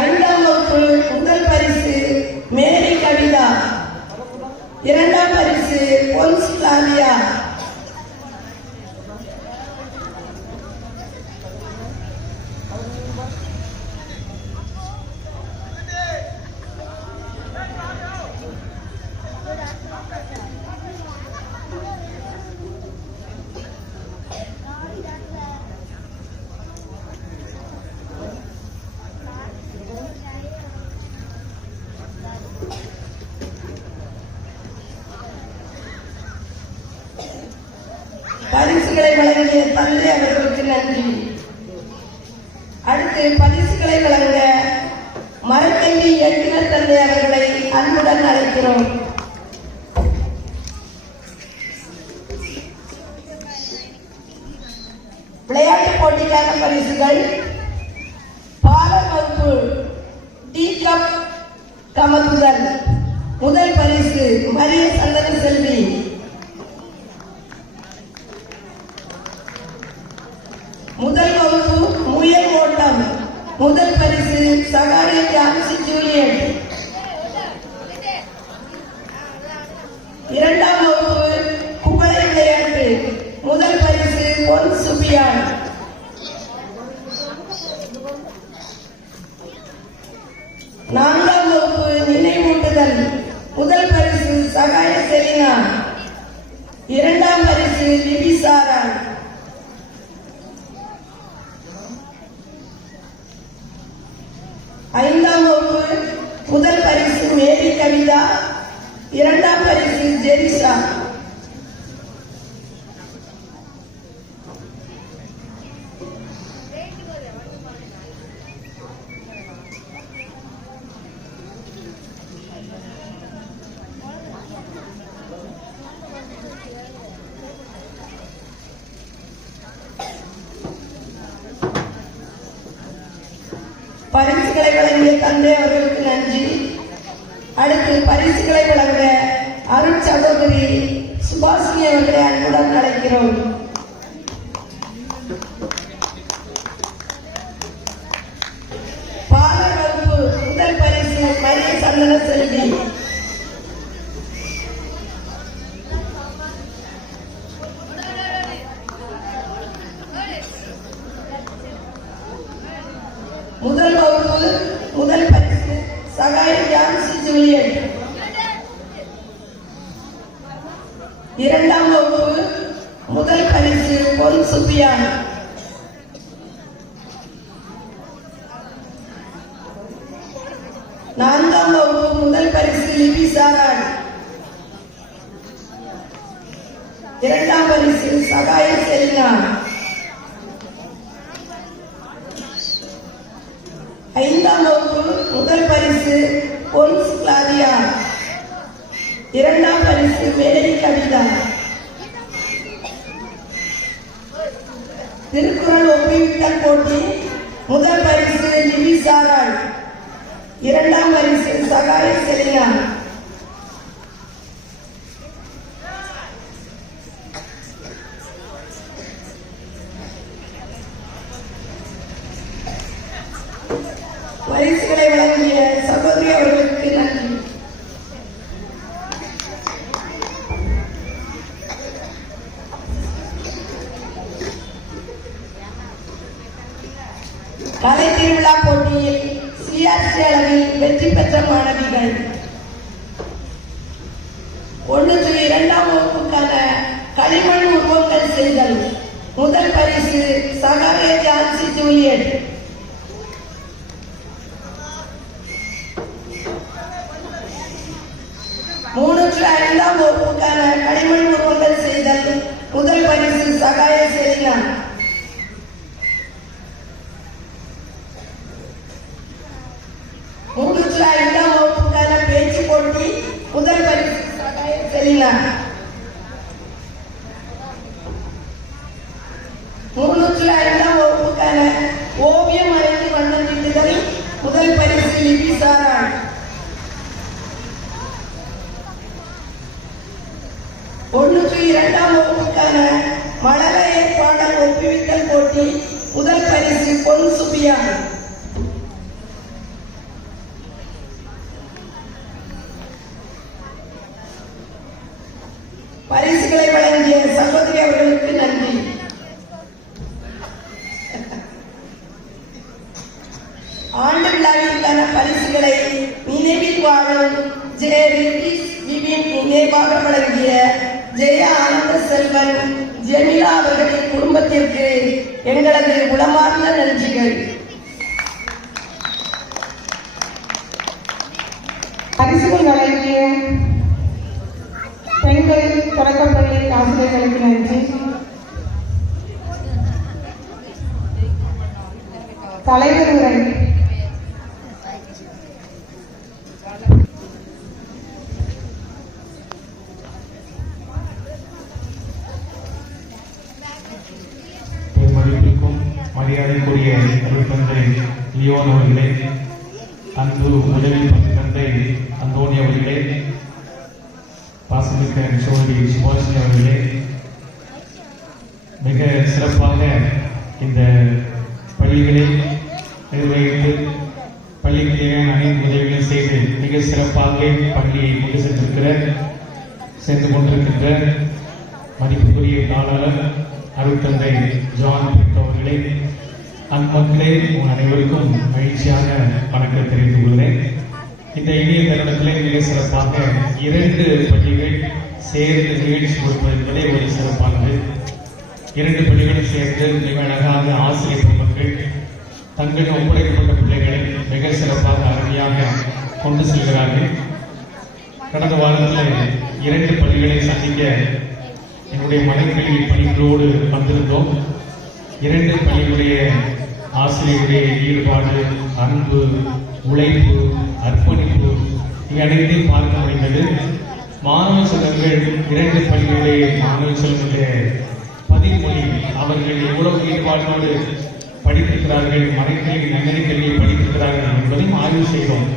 ஐந்தாம் வகுப்பு முதல் பரிசு மேரி கவிதா. இரண்டாம் பரிசு பொன்ஸ் கிளாதியா. பரிசுகளை வழங்கிய தந்தை அவர்களுக்கு நன்றி. அடுத்து பரிசுகளை வழங்க மரக்கல்வி இயக்குனர் தந்தை அவர்களை அன்புடன் அழைக்கிறோம். விளையாட்டு போட்டிக்கான பரிசுகள் பாலர் வகுப்பு டி கப் கமத்துதல் முதல் பரிசு மரிய சந்தன செல்வி. முதல் வகுப்பு முயல் ஓட்டம் முதல் பரிசு சகாரி ஜான்சி ஜூலியட். இரண்டாம் வகுப்பு குவளை விளையாட்டு முதல் பரிசு பொன் சுபியா. 4ஆம் வகுப்பு நினைவூட்டுதல். முதல் பரிசு சகாய செலினா, 2ஆம் பரிசு லிபிசாரா, 5ஆம் வகுப்பு முதல் பரிசு மேரி கவிதா, 2ஆம் பரிசு ஜெரிசா. பரிசுகளை வழங்கிய தந்தை அவர்களுக்கு நன்றி. அடுத்து பரிசுகளை வழங்க அருள் சகோதரி சுபாஷினி அவர்களை அன்புடன் அழைக்கிறோம். பாலர் வகுப்பு முதல் பரிசு மரிய சந்தன செல்வி, முதல் வகுப்பு முதல் பரிசு சகாய ஜான்சி ஜூலியட், 2ஆம் வகுப்பு முதல் பரிசு பொன் சுப்பியான், 4ஆம் வகுப்பு முதல் பரிசு லிபிசாரான், 2ஆம் பரிசு சகாய செலினா, 5ஆம் வகுப்பு முதல் பரிசு பொன்ஸ் கிளாரியா, 2ஆம் பரிசு மேரி கவிதா. திருக்குறள் ஒப்புவித்தல் போட்டி முதல் பரிசு லிபிசாரான், 2ஆம் பரிசு சகாய செலினா. பரிசுகளை வழங்கிய சகோதரி அவர்களுக்கு நன்றி. கலை திருவிழா போட்டியில் சிஆர்சி அளவில் வெற்றி பெற்ற மாணவிகள் 1-2ஆம் வகுப்புக்கான களிமண் உருவங்கள் செய்தல். முதல் பரிசு சகாய ஜான்சி ஜூலியட், 3-5ஆம் வகுப்புக்கான களிமண் உருவங்கள் செய்தல். முதல் பரிசு சகாய செலினா, 3-5ஆம் வகுப்புக்கான பேச்சு போட்டி. முதல் பரிசு சகாய செலினா, 3-5ஆம் வகுப்புக்கான ஓவியம் வரைந்து வண்ணம் தீட்டுதல். முதல் பரிசு லிபிசாரான், 1-2ஆம் வகுப்புக்கான மழலையர் பாடல் ஒப்புவித்தல் போட்டி. முதல் பரிசு பொன் சுபியா, பரிசுகளை வழங்கிய சகோதரி அவர்களுக்கு நன்றி. ஆண்டு விழாவிற்கான பரிசுகளை நினைவில் வாழும் நினைவாக வழங்கிய ஜெய ஆனந்த செல்வன் ஜெமிலா அவர்களின் குடும்பத்திற்கு எங்களது உளமார்ந்த நன்றிகள். பரிசுகள் வழங்கிய பெண்கள் தொடக்கப்பள்ளி ஆசிரியர்களுக்கு நன்றி. தலைவர் உரை. மரியாதைக்குரிய தந்தை லியோன் அவர்களே, அன்பு உதவி தந்தை அந்தோனி அவர்களே, பாசமிக்க சோதரி சுபாஷினி அவர்களே, மிக சிறப்பாக இந்த பள்ளிகளை நிர்வகித்து பள்ளிக்கு அனைத்து உதவிகளை செய்து மிக சிறப்பாக பள்ளியை சென்று கொண்டிருக்கின்ற மதிப்புக்குரிய நாளாளர் அருட்தந்தை ஜான் அவர்களே, அம்மக்களே, உங்கள் அனைவருக்கும் மகிழ்ச்சியான வணக்கத்தை தெரிவித்துக் கொள்கிறேன். இந்த இனிய தருணத்திலே மிக சிறப்பாக 2 பள்ளிகள் சேர்ந்து நிகழ்ச்சி கொடுப்பது என்பதே ஒரு சிறப்பானது. 2 பள்ளிகளும் சேர்ந்து மிக அழகாக ஆசிரியர் பெருமக்கள் தங்கள் ஒப்படைக்கப்பட்ட பிள்ளைகளை மிக சிறப்பாக அருமையாக கொண்டு செல்கிறார்கள். கடந்த வாரத்தில் 2 பள்ளிகளை சந்திக்க என்னுடைய மலைக்கல்வி பணிகளோடு வந்திருந்தோம். 2 பள்ளிகளுடைய ஆசிரியருடைய ஈடுபாடு, அன்பு, உழைப்பு, அர்ப்பணிப்பு இவை அனைத்தையும் பார்க்க முடிந்தது. மாணவ செல்வங்கள் 2 பள்ளிகளுடைய மாணவ செல்வங்களுடைய பதிமொழி, அவர்கள் எவ்வளவு ஈடுபாட்டோடு படித்திருக்கிறார்கள், மறைக்கல்வி நன்னறி கல்வியை படித்திருக்கிறார்கள் என்பதையும் ஆய்வு செய்தோம்.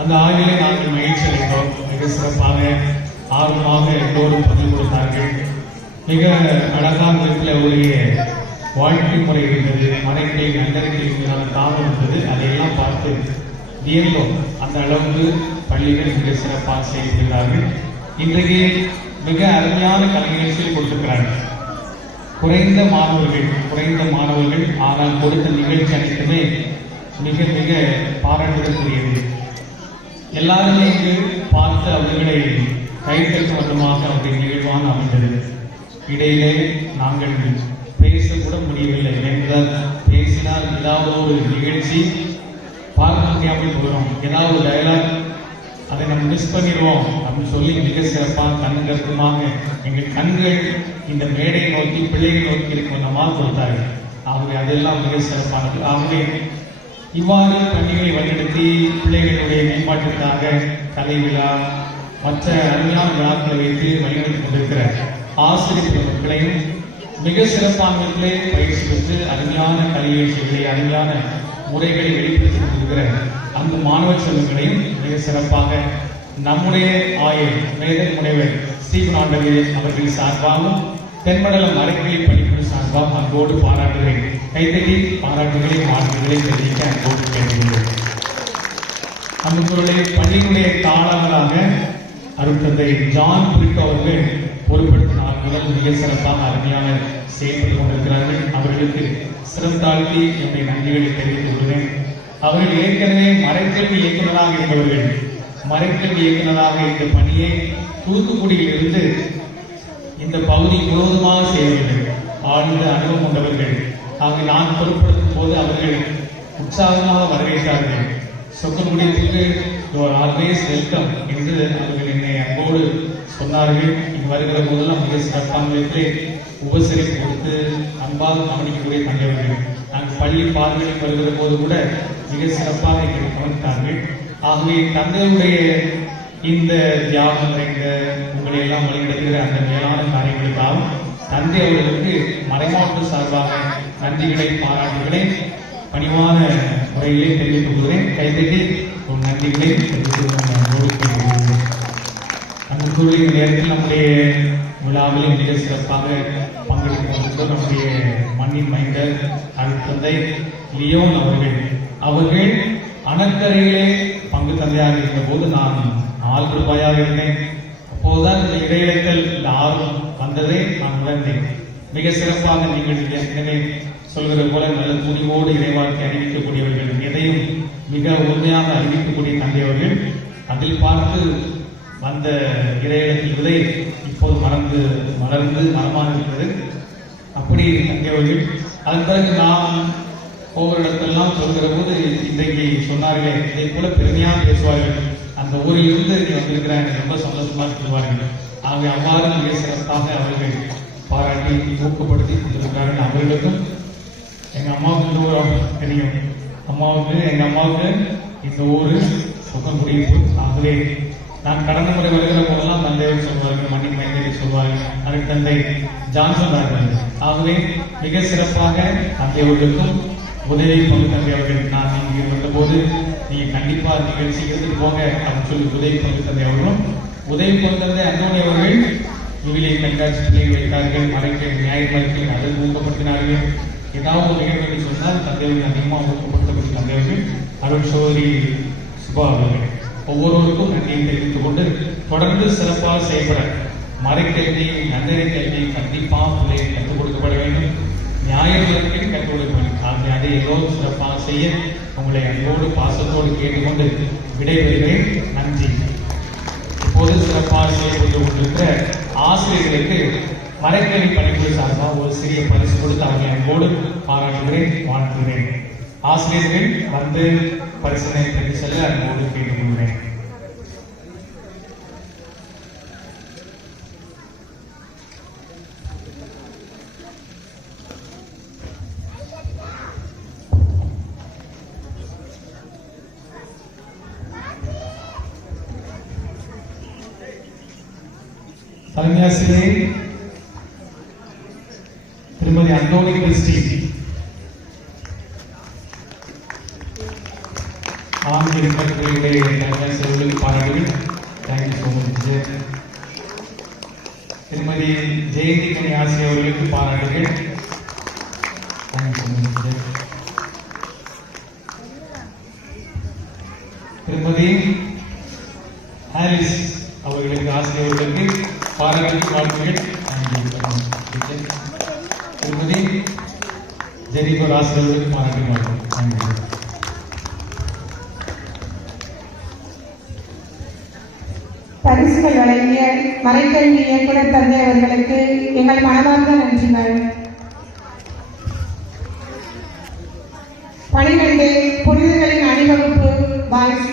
அந்த ஆய்விலே நாங்கள் மகிழ்ச்சி அடைந்தோம். மிக சிறப்பாக ஆர்வமாக எல்லோரும் பதில் கொடுத்தார்கள். மிக அழகான விதத்தில் அவருடைய வாழ்க்கை முறை இருந்தது, மறைக்கல்வி நன்னறி கல்விக்கான தாமம் இருந்தது. அதையெல்லாம் பார்த்து வியந்தோம். அந்த அளவுக்கு பள்ளிகள் மிக சிறப்பாக செயல்படுகிறார்கள். இன்றைக்கு மிக அருமையான கலை நிகழ்ச்சியில் கொடுத்திருக்கிறார்கள். குறைந்த மாணவர்கள் ஆனால் கொடுத்த நிகழ்ச்சி அனைத்துமே மிக மிக பாராட்டுதற்குரியது. எல்லாருமே இங்கு பார்த்து அவர்களை கைத்தட்ட வண்ணமாக அவருடைய நிகழ்வான அமைந்தது. இடையிலே நாங்கள் பேசக்கூட முடியவில்லை. என்றால் பேசினால் ஏதாவது ஒரு நிகழ்ச்சி பார்க்க முடியாமல் போகிறோம், ஏதாவது ஒரு டயலாக் அதை நம்ம மிஸ் பண்ணிடுவோம் அப்படின்னு சொல்லி மிக சிறப்பாக கண்ணுங்கருத்துமாக எங்கள் கண்கள் இந்த மேடையை நோக்கி பிள்ளைகளை நோக்கி இருக்கும் நம்மால் கொடுத்தார்கள். ஆகவே அதெல்லாம் மிக சிறப்பானது. ஆகவே இவ்வாறு பள்ளிகளை வழிநடத்தி பிள்ளைகளுடைய மேம்பாட்டிற்காக கலை விழா மற்ற அருமையான விழாக்களை வைத்து வழிநடத்தி கொண்டிருக்கிற ஆசிரியர் பெருமக்களையும் மிக சிறப்பான விதத்திலே பயிற்சி பெற்று அருமையான கலை நிகழ்ச்சிகளை அருமையான முறைகளை வெளிப்படுத்தி கொண்டிருக்கிற அந்த மாணவ செல்வங்களையும் மிக சிறப்பாக நம்முடைய ஆயர் மேதை முனைவர் ஸ்டீபன் ஆண்டவர் அவர்கள் சார்பாகவும் தென்மண்டலம் மறைக்கல்வி பணிக்குழு சார்பாக அன்போடு பாராட்டுகிறேன். கைத்தட்டி பாராட்டுகளை வாழ்த்துக்களை தெரிவிக்க அன்போடு கேட்டுள்ளேன். நம்மளுடைய பள்ளியினுடைய தாளங்களாக அருட்தந்தை ஜான் பிரிட்டோ அவர்கள் பொறுப்படுத்தினார் முதல் மிக சிறப்பாக அருமையான செயல்பட்டுக் கொண்டிருக்கிறார்கள். அவர்களுக்கு சிறந்தாழ்த்தி என்னுடைய நன்றிகளை தெரிவித்துக் கொள்கிறேன். அவர்கள் ஏற்கனவே மறைக்கல்வி இயக்குநராக இருந்தவர்கள். மறைக்கல்வி இயக்குநராக இந்த பணியை தூத்துக்குடியில் இருந்து இந்த பகுதி முழுவதுமாக செய்தவர்கள், ஆழ்ந்த அனுபவம் கொண்டவர்கள். ஆக நான் பொருட்படுத்தும் போது அவர்கள் உற்சாகமாக வரவேற்றார்கள். சொக்கன்குடியத்திற்கு ஆல்வேஸ் வெல்கம் என்று அவர்கள் என்னை அன்போடு சொன்னார்கள். இங்கு வருகிற போதெல்லாம் மிக சிறப்பான விதத்திலே உபசரிப்பு கொடுத்து அன்பாக கவனிக்கக்கூடிய தந்தையவர்கள். நாங்கள் பள்ளி பார்வையில் வருகிற போது கூட மிக சிறப்பாக எங்களை கவனித்தார்கள். ஆகவே தந்தையுடைய இந்த தியாகம் நிறைந்த உங்களை எல்லாம் வழிநடத்துகிற அந்த மேலான காரியங்களுக்காகவும் தந்தை அவர்களுக்கு மறைமாவட்ட சார்பாக நன்றிகளை பாராட்டுகளை பணிவான முறையிலே தெரிவித்துக் கொள்கிறேன். கைதட்டி ஒரு நன்றிகளை தெரிவித்து அந்த சூழலின் நேரத்தில் நம்முடைய விழாவில் மிக சிறப்பாக பங்கெடுக்க நம்முடைய மண்ணின் மைந்தர் அருட்தந்தை லியோன் அவர்கள் அணக்கரையிலே பங்கு தந்தையாக இருந்த போது நான் 4 ரூபாயாக இருந்தேன். அப்போதுதான் இந்த இடையிலங்கள் இந்த ஆர்வம் வந்ததை நான் உணர்ந்தேன். மிக சிறப்பாக நீங்கள் ஏற்கனவே சொல்கிற போல நல்ல துணிவோடு இறைவாக்கை அறிவிக்கக்கூடியவர்கள், எதையும் மிக உண்மையாக அறிவிக்கக்கூடிய தந்தையவர்கள். அதில் பார்த்து வந்த இறையிலத்தில் விதை இப்போது மலர்ந்து மரமாக இருக்கிறது. அப்படி தந்தையவர்கள் அதன் பிறகு நான் ஒவ்வொரு இடத்தெல்லாம் சொல்கிற போது இன்றைக்கு சொன்னார்களே, இதை போல பெருமையாக பேசுவார்கள், அந்த ஊரில் இருந்து நீ வந்திருக்கிற எனக்கு ரொம்ப சந்தோஷமா சொல்வார்கள். ஆகவே அவ்வாறு மிக சிறப்பாக அவர்கள் பாராட்டி ஊக்கப்படுத்தி கொடுத்திருக்கிறார்கள். அவர்களுக்கும் எங்க அம்மாவுக்கு இந்த ஊர் தெரியும். எங்க அம்மாவுக்கு இந்த ஊரு சொக்கன்குடியிருப்பு. ஆகவே நான் கடந்த முறை வருகிற போதெல்லாம் தந்தையோடு சொல்வார்கள், மண்ணின் மைந்தரை சொல்வார்கள், அதுக்கு தந்தை ஜான்சன் அவர்கள். ஆகவே மிக சிறப்பாக தந்தையோருக்கும் உதவி பங்கு தந்தை அவர்கள் நான் இங்கே வந்தபோது நீங்க கண்டிப்பா நிகழ்ச்சி எடுத்துட்டு போங்க அப்படின்னு சொல்லி உதவி பங்கு தந்தை அவர்களும் உதவி பங்கு தந்தை அந்தோணி அவர்கள் விவிலிய கண்காட்சி பிள்ளைகள் வைத்தார்கள், மறைக்க ஞாயிறு அதை ஊக்கப்படுத்தினார்கள். ஏதாவது ஒரு நிகழ்வு சொன்னால் தந்தையவர்கள் அதிகமாக ஊக்கப்படுத்தக்கூடிய தந்தையவர்கள் அருள் சோதரி சுபா அவர்கள் ஒவ்வொருவருக்கும் நன்றியை தெரிவித்துக் கொண்டு தொடர்ந்து சிறப்பாக செயல்பட மறைக்கல்வி நன்னறி கல்வி கண்டிப்பாக பிள்ளைகள் கற்றுக் கொடுக்கப்பட வேண்டும். நியாயவிலக்கில் கற்றுக் கொடுப்பாங்க. அதை எல்லோரும் சிறப்பாக செய்ய உங்களை அன்போடு பாசத்தோடு கேட்டுக்கொண்டு விடைபெறுகிறேன். நன்றி. இப்போது சிறப்பாக செய்யப்பட்டு கொண்டிருக்கிற ஆசிரியர்களுக்கு மரக்கல்வி பணிக்குழு சார்பாக ஒரு சிறிய பரிசு கொடுத்து அவர்களை அன்போடு பாராட்டுகிறேன், வாழ்த்துகிறேன். ஆசிரியர்கள் வந்து பரிசனை பெற்று செல்ல அன்போடு கேட்டுக்கொள்கிறேன். தலைமையாசிரியை திருமதி அந்தோனி கிறிஸ்டி, ஆங்கில கட்டுரையுடைய தலைமையாசிரியர்களுக்கு பாராட்டுகள். Thank you so much. திருமதி ஜெயந்தி கனி ஆசிரியர் அவர்களுக்கு பாராட்டுகள். Thank you so much. திருமதி ஹாரிஸ் அவர்களுக்கு ஆசிரியர்களுக்கு பாராட்டு வாழ்த்துகள். திருமதி ஜெனிபர் ஆசிரியர்களுக்கு பாராட்டு வாழ்த்துகள். பரிசுகள் வழங்கிய மறைக்கல்வி இயக்குனர் தந்தை அவர்களுக்கு எங்கள் மனமார்ந்த நன்றிகள். 12 புனிதர்களின் அணிவகுப்பு பாய்ஸ்.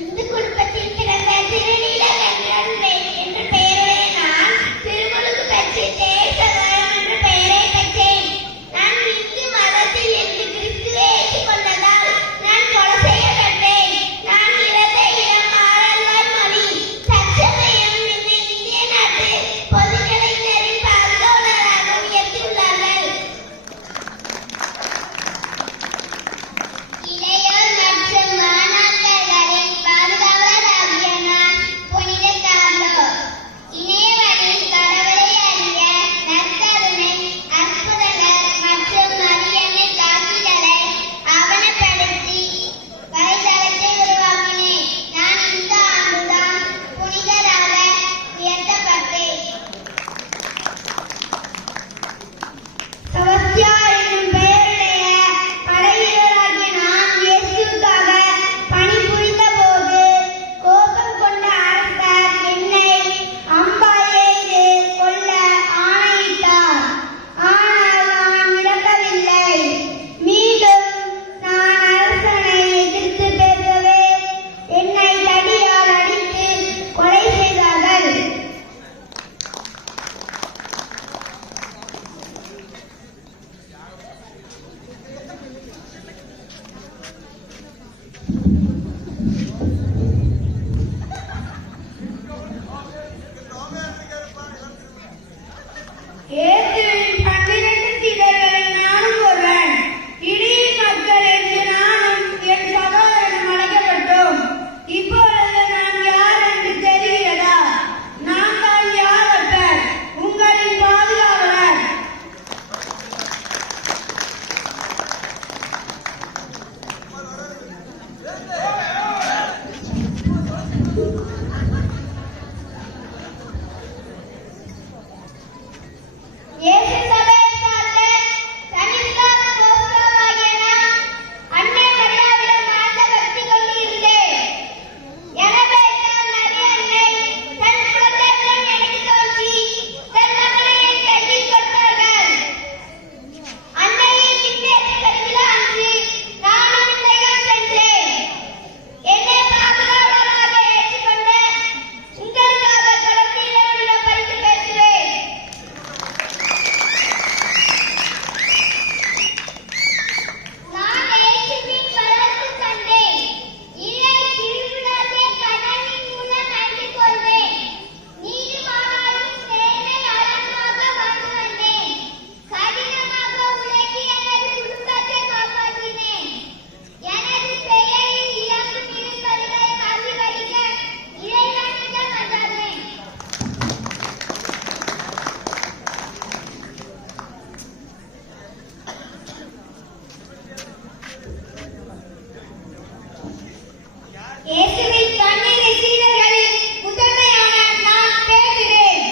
இந்து குடும்பத்தில் பிறந்த திருநீலகண்டன் என்ற பெயருடைய நான் திருமுழுக்கு பெற்று தேசகரம் என்ற பெயரை பெற்றேன். நான் இந்து மதத்தில் இருந்து கிறிஸ்துவை ஏற்றுக்கொண்டதால் நான் கொலை செய்யப்பட்டேன். நான் இறந்த இடம் ஆரல்வாய் மொழி தற்சமயம் இந்த இந்திய நாட்டு பொதுக்கலைஞரின் பாதுகாவலராக உயர்த்தியுள்ளார்கள். இளையோர் மற்றும் மாணாக்கர்களின் பாதுகாவலராகிய நான் புனித கார்லோ. இணையவழியில் கடவுளை அறிய நற்கருணை, அற்புதங்கள் மற்றும் மரியன்னை காட்சிகளை ஆவணப்படுத்தி வலைதளத்தை உருவாக்கினேன். நான் இந்த ஆண்டுதான் புனிதராக உயர்த்தப்பட்டேன். செபஸ்தியா என்னும் பெயருடைய படைவீரராகிய நான் இயேசுவுக்காக பணிபுரிந்த போது கோபம் கொண்ட அரசர் என்னை அம்பால் எய்து கொல்ல ஆணையிட்டார். ஆனால் நான் இறக்கவில்லை. மீண்டும் நான் அரசனை எதிர்த்து பேசவே என்னை தடியால் அடித்து கொலை செய்தார்கள். இயேசுவின் 12 சீடர்களில் நானும் ஒருவன். இடியின் மக்கள் என்று நானும் என் சகோதரனும் அழைக்கப்பட்டோம். இப்பொழுது நான் யார் என்று தெரிகிறதா? நான் தான் யாரப்பர், உங்களின் பாதுகாவலர். இயேசு சபையை சார்ந்த தனிஸ்லாஸ் கோஸ்லாவாகிய நான் அன்னை மரியாவிடம் ஆழ்ந்த பக்தி கொண்டிருந்தேன். எனவே தான் மரிய அன்னை தன் குழந்தையுடன் எனக்கு தோன்றி தன் மகனை என் கையில் கொடுத்தார்கள். அன்னையின் விசேஷ பெருவிழா அன்று நானும் இல்லையால் சென்றேன். என்னை பாதுகாவலராக ஏற்றுக்கொண்ட உங்களுக்காக குழந்தையிடம் பறித்து பேசுவேன். நான் இயேசுவின் வளர்ப்பு தந்தை. இறை திருவிழாவை கடனின் மூலம் அறிந்து கொள்வேன். நீதிமானாலும் நேர்மை அறமாக வாழ்ந்து வந்தேன். கடினமாக உழைத்து எனது குடும்பத்தை காப்பாற்றினேன். எனது பெயரில் இறங்கும் திருக்கருவை ஆசீர்வதிக்க இறைவனிடம் வந்தார்கள். இயேசுவின் 12 சீடர்களில் முதன்மையான நான் பேசுகிறேன்.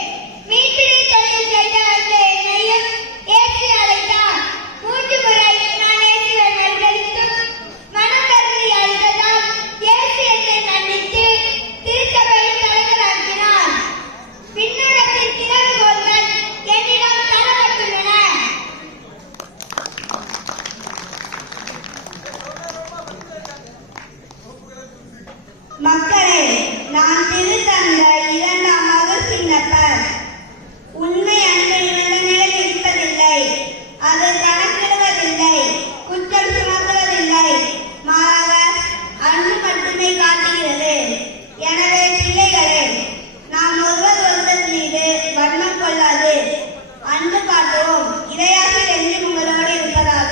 மீட்பினை தொழில் செய்த அந்த என்னையும் இயேசு அழைத்தார். 3 முறை நான் இயேசுவை மறுதலித்தும் மனம் வருந்தி அழுததால் இயேசு என்னை மன்னித்து திருச்சபையின் தலைவராக்கினார். விண்ணுலகின் திறவுகோல்கள் என்னிடம் தரப்பட்டுள்ளன. மக்களே, நான் திருத்தந்த 2ஆம் வகுப்பினப்பர். உண்மை அன்பு நிபந்தனைகள் இருப்பதில்லை. அது கணக்கிடுவதில்லை, குற்றம் சுமத்துவதில்லை. மாறாக அன்பு மட்டுமே காட்டுகிறது. எனவே பிள்ளைகளே, நாம் ஒருவர் ஒருவர் மீது வன்மம் கொள்ளாது அன்பு காட்டுவோம். இறையாசிர் என்றும் உங்களோடு இருப்பதாக.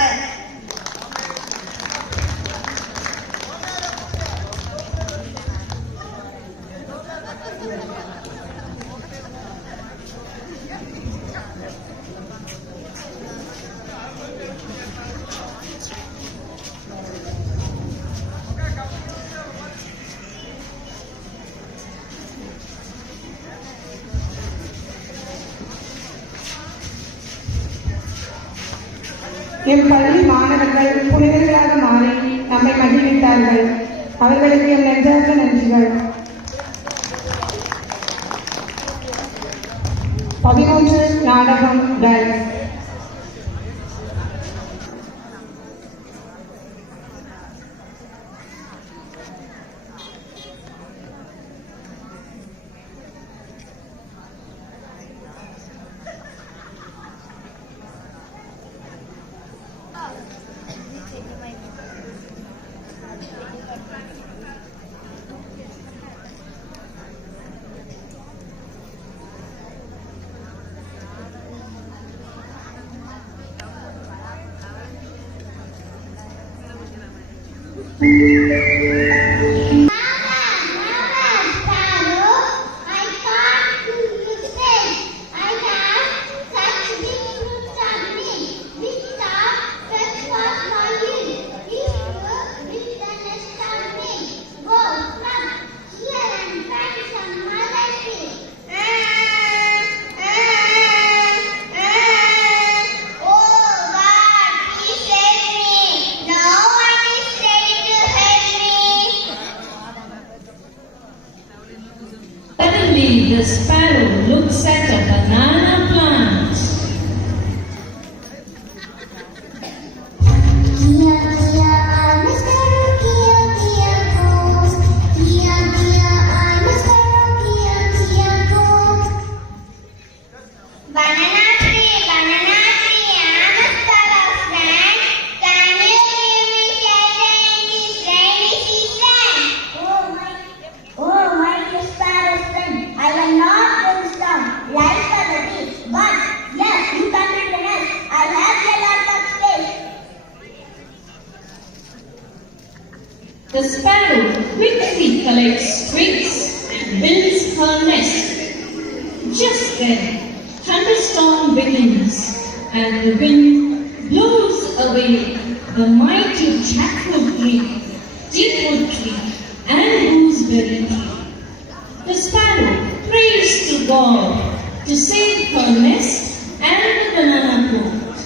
என் பள்ளி மாணவர்கள் புனிதர்களாக மாறி நம்மை மகிழ்வித்தார்கள். அவர்களுக்கு என் நெஞ்சார்ந்த நன்றிகள். 13 நாடகம் girls. Suddenly, the sparrow looks at a banana plant. Banana tree, I'm a sparrow friend. Can you give me shelter in this rainy season? Oh my dear sparrow friend, I will not build some light for the beach, but yes, you can build a nest. I have a lot of space. The sparrow quickly collects twigs and builds her nest. Just then, thunderstorm begins, and the wind blows away the mighty jackfruit tree, teakwood tree, and gooseberry tree. The sparrow prays to God to save her nest and the banana plant.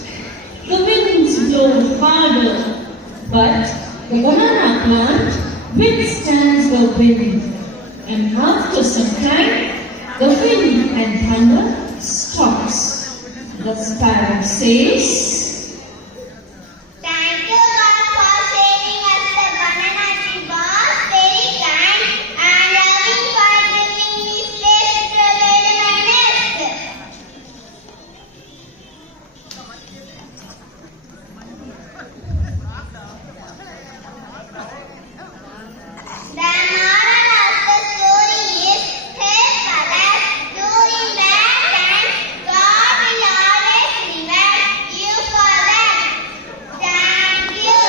The winds blow harder, but the banana plant withstands the wind, and after some time, the wind and thunder stops. The sparrow says, Thank you God for saving us. The banana tree was very kind and loving for giving me space to build my nest. The moral of the story is, hey brothers, during bad times, God will always reward you for that. Thank you.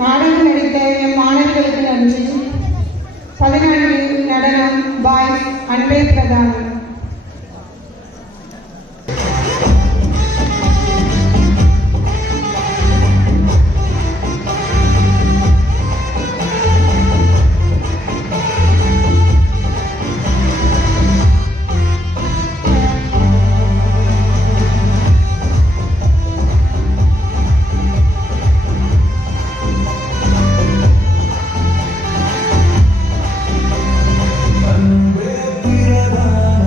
நாடகம் நடித்த என் மாணவர்களுக்கு நன்றி. 14 நடனம் பாய் அன்பே பிரதானம். அன்பே பிரதானம்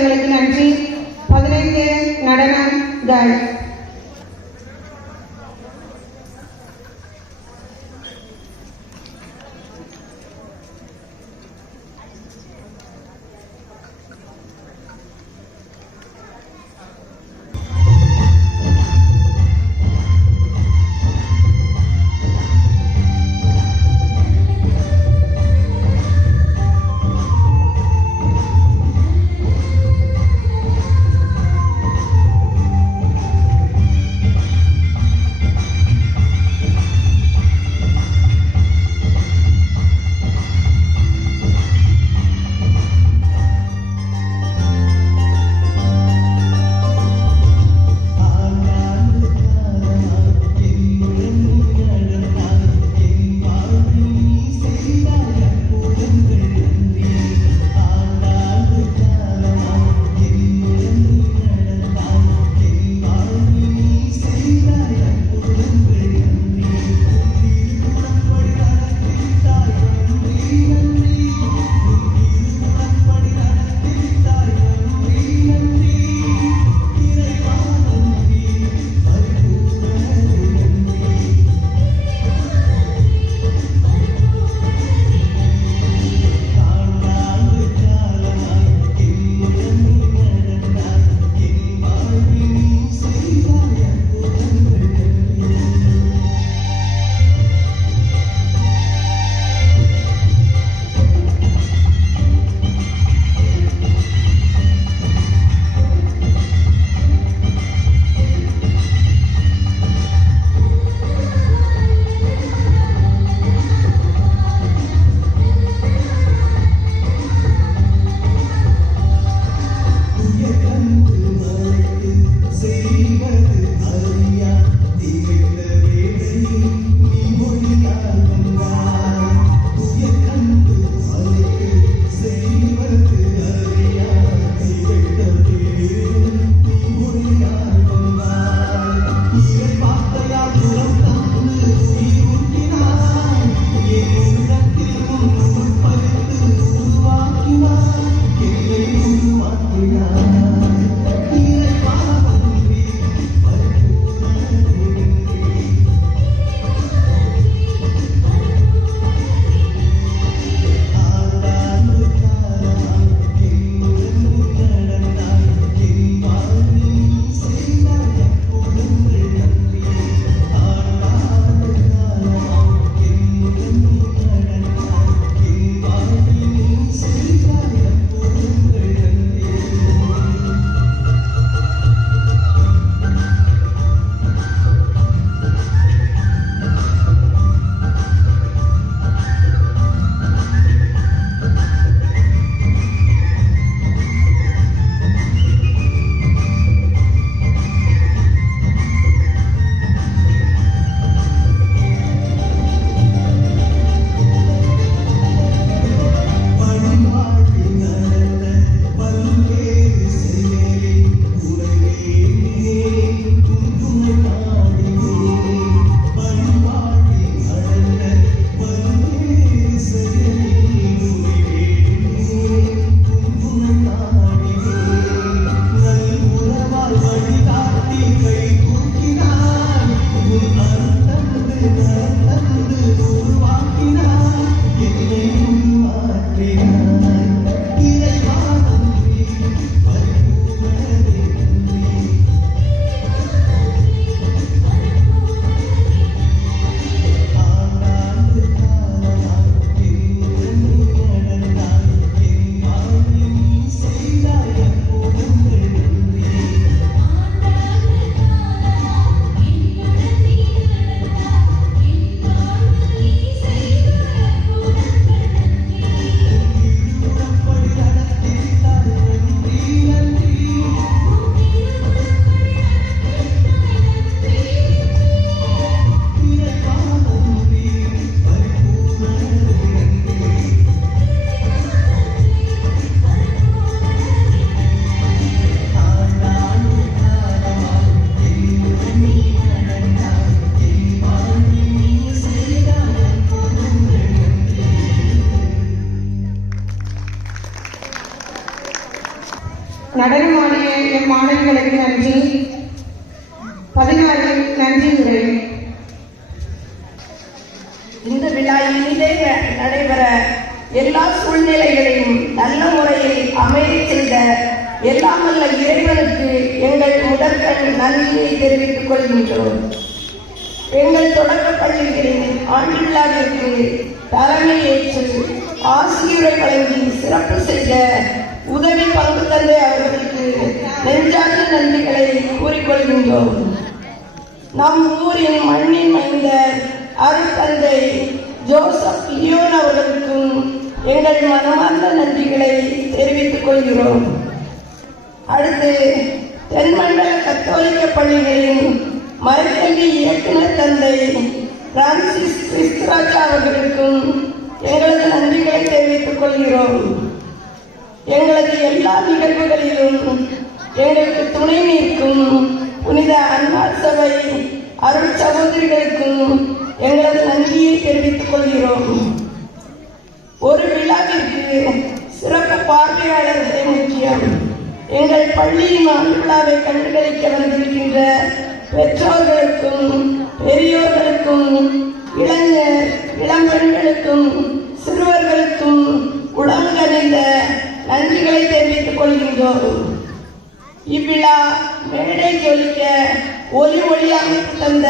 உள்ளங்களுக்கு நன்றி. 15 நடனம் கேர்ள். அவர்களுக்கு நன்றி. 16 நன்றி உரை. இந்த விழா இனிதே நடைபெற எல்லா சூழ்நிலைகளையும் நல்ல முறையில் அமையச் செய்த எல்லாம் வல்ல இறைவனுக்கு எங்கள் முதற்கண் நன்றியை தெரிவித்துக் கொள்கின்றோம். எங்கள் தொடக்க பள்ளிகளின் ஆண்டு விழாவிற்கு தலைமை ஏற்று ஆசிரியரை வழங்கி சிறப்பு செய்த உதவி பங்கு தந்தை அவர்களுக்கு நெஞ்சார்ந்த நன்றிகளை கூறிக்கொள்கின்றோம். நம் ஊரின் மண்ணின் மைந்தர் அருட்தந்தை ஜோசப் லியோன் அவர்களுக்கும் எங்கள் மனமார்ந்த நன்றிகளை தெரிவித்துக் கொள்கிறோம். அடுத்து தென்மண்டல கத்தோலிக்க பள்ளிகளின் மறைக்கல்வி இயக்குனர் தந்தை பிரான்சிஸ் கிறிஸ்துராஜா அவர்களுக்கும் எங்களது நன்றிகளை தெரிவித்துக் கொள்கிறோம். எங்களது எல்லா நிகழ்வுகளிலும் எங்களுக்கு துணை நிற்கும் புனித அன்னார் சபை அருள் சகோதரிகளுக்கும் எங்களது நன்றியை தெரிவித்துக் கொள்கிறோம். ஒரு விழாவிற்கு சிறப்பு பார்வையாளர்களே முக்கியம். எங்கள் பள்ளியின் ஆண்டு விழாவை கண்டுகளிக்க வந்திருக்கின்ற பெற்றோர்களுக்கும் பெரியோர்களுக்கும் இளைஞர் இளம்பெண்களுக்கும் சிறுவர்களுக்கும் உடன்கணிந்த நன்றிகளை தெரிவித்துக் கொள்கின்றோம். இவ்விழா மேடை ஜொலிக்க ஒலி அமைத்து தந்த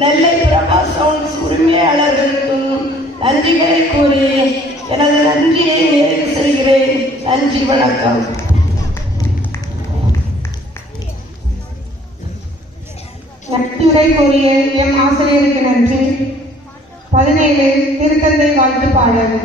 நெல்லை பிரபா சவுண்ட்ஸ் உரிமையாளர்களுக்கும் நன்றிகளை கூறி எனது நன்றியை நிறைவு செய்கிறேன். நன்றி, வணக்கம். நட்புரை கூறிய எம் ஆசிரியருக்கு நன்றி. 17 திருத்தந்தை வாழ்த்து பாடல்.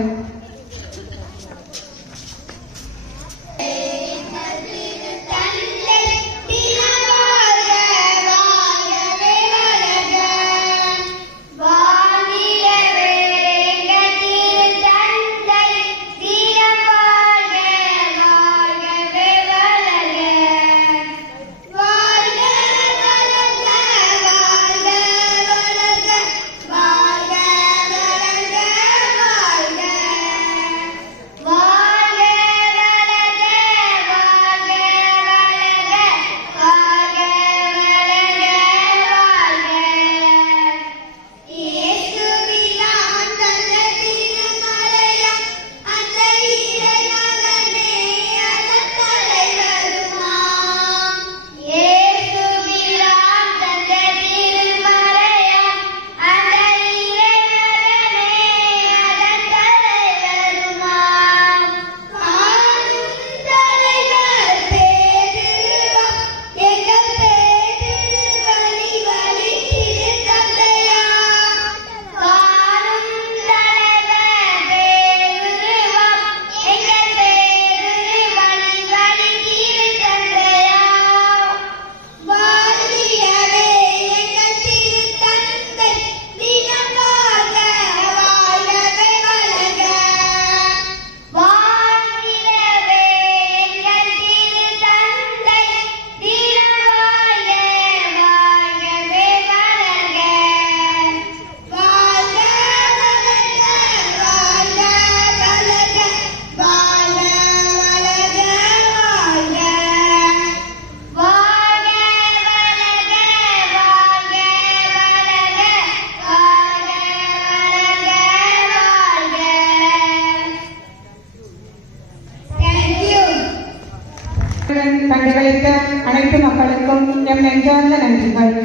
கண்டுகளித்த அனைத்து மக்களுக்கும் எம் நெஞ்சார்ந்த நன்றிகள்.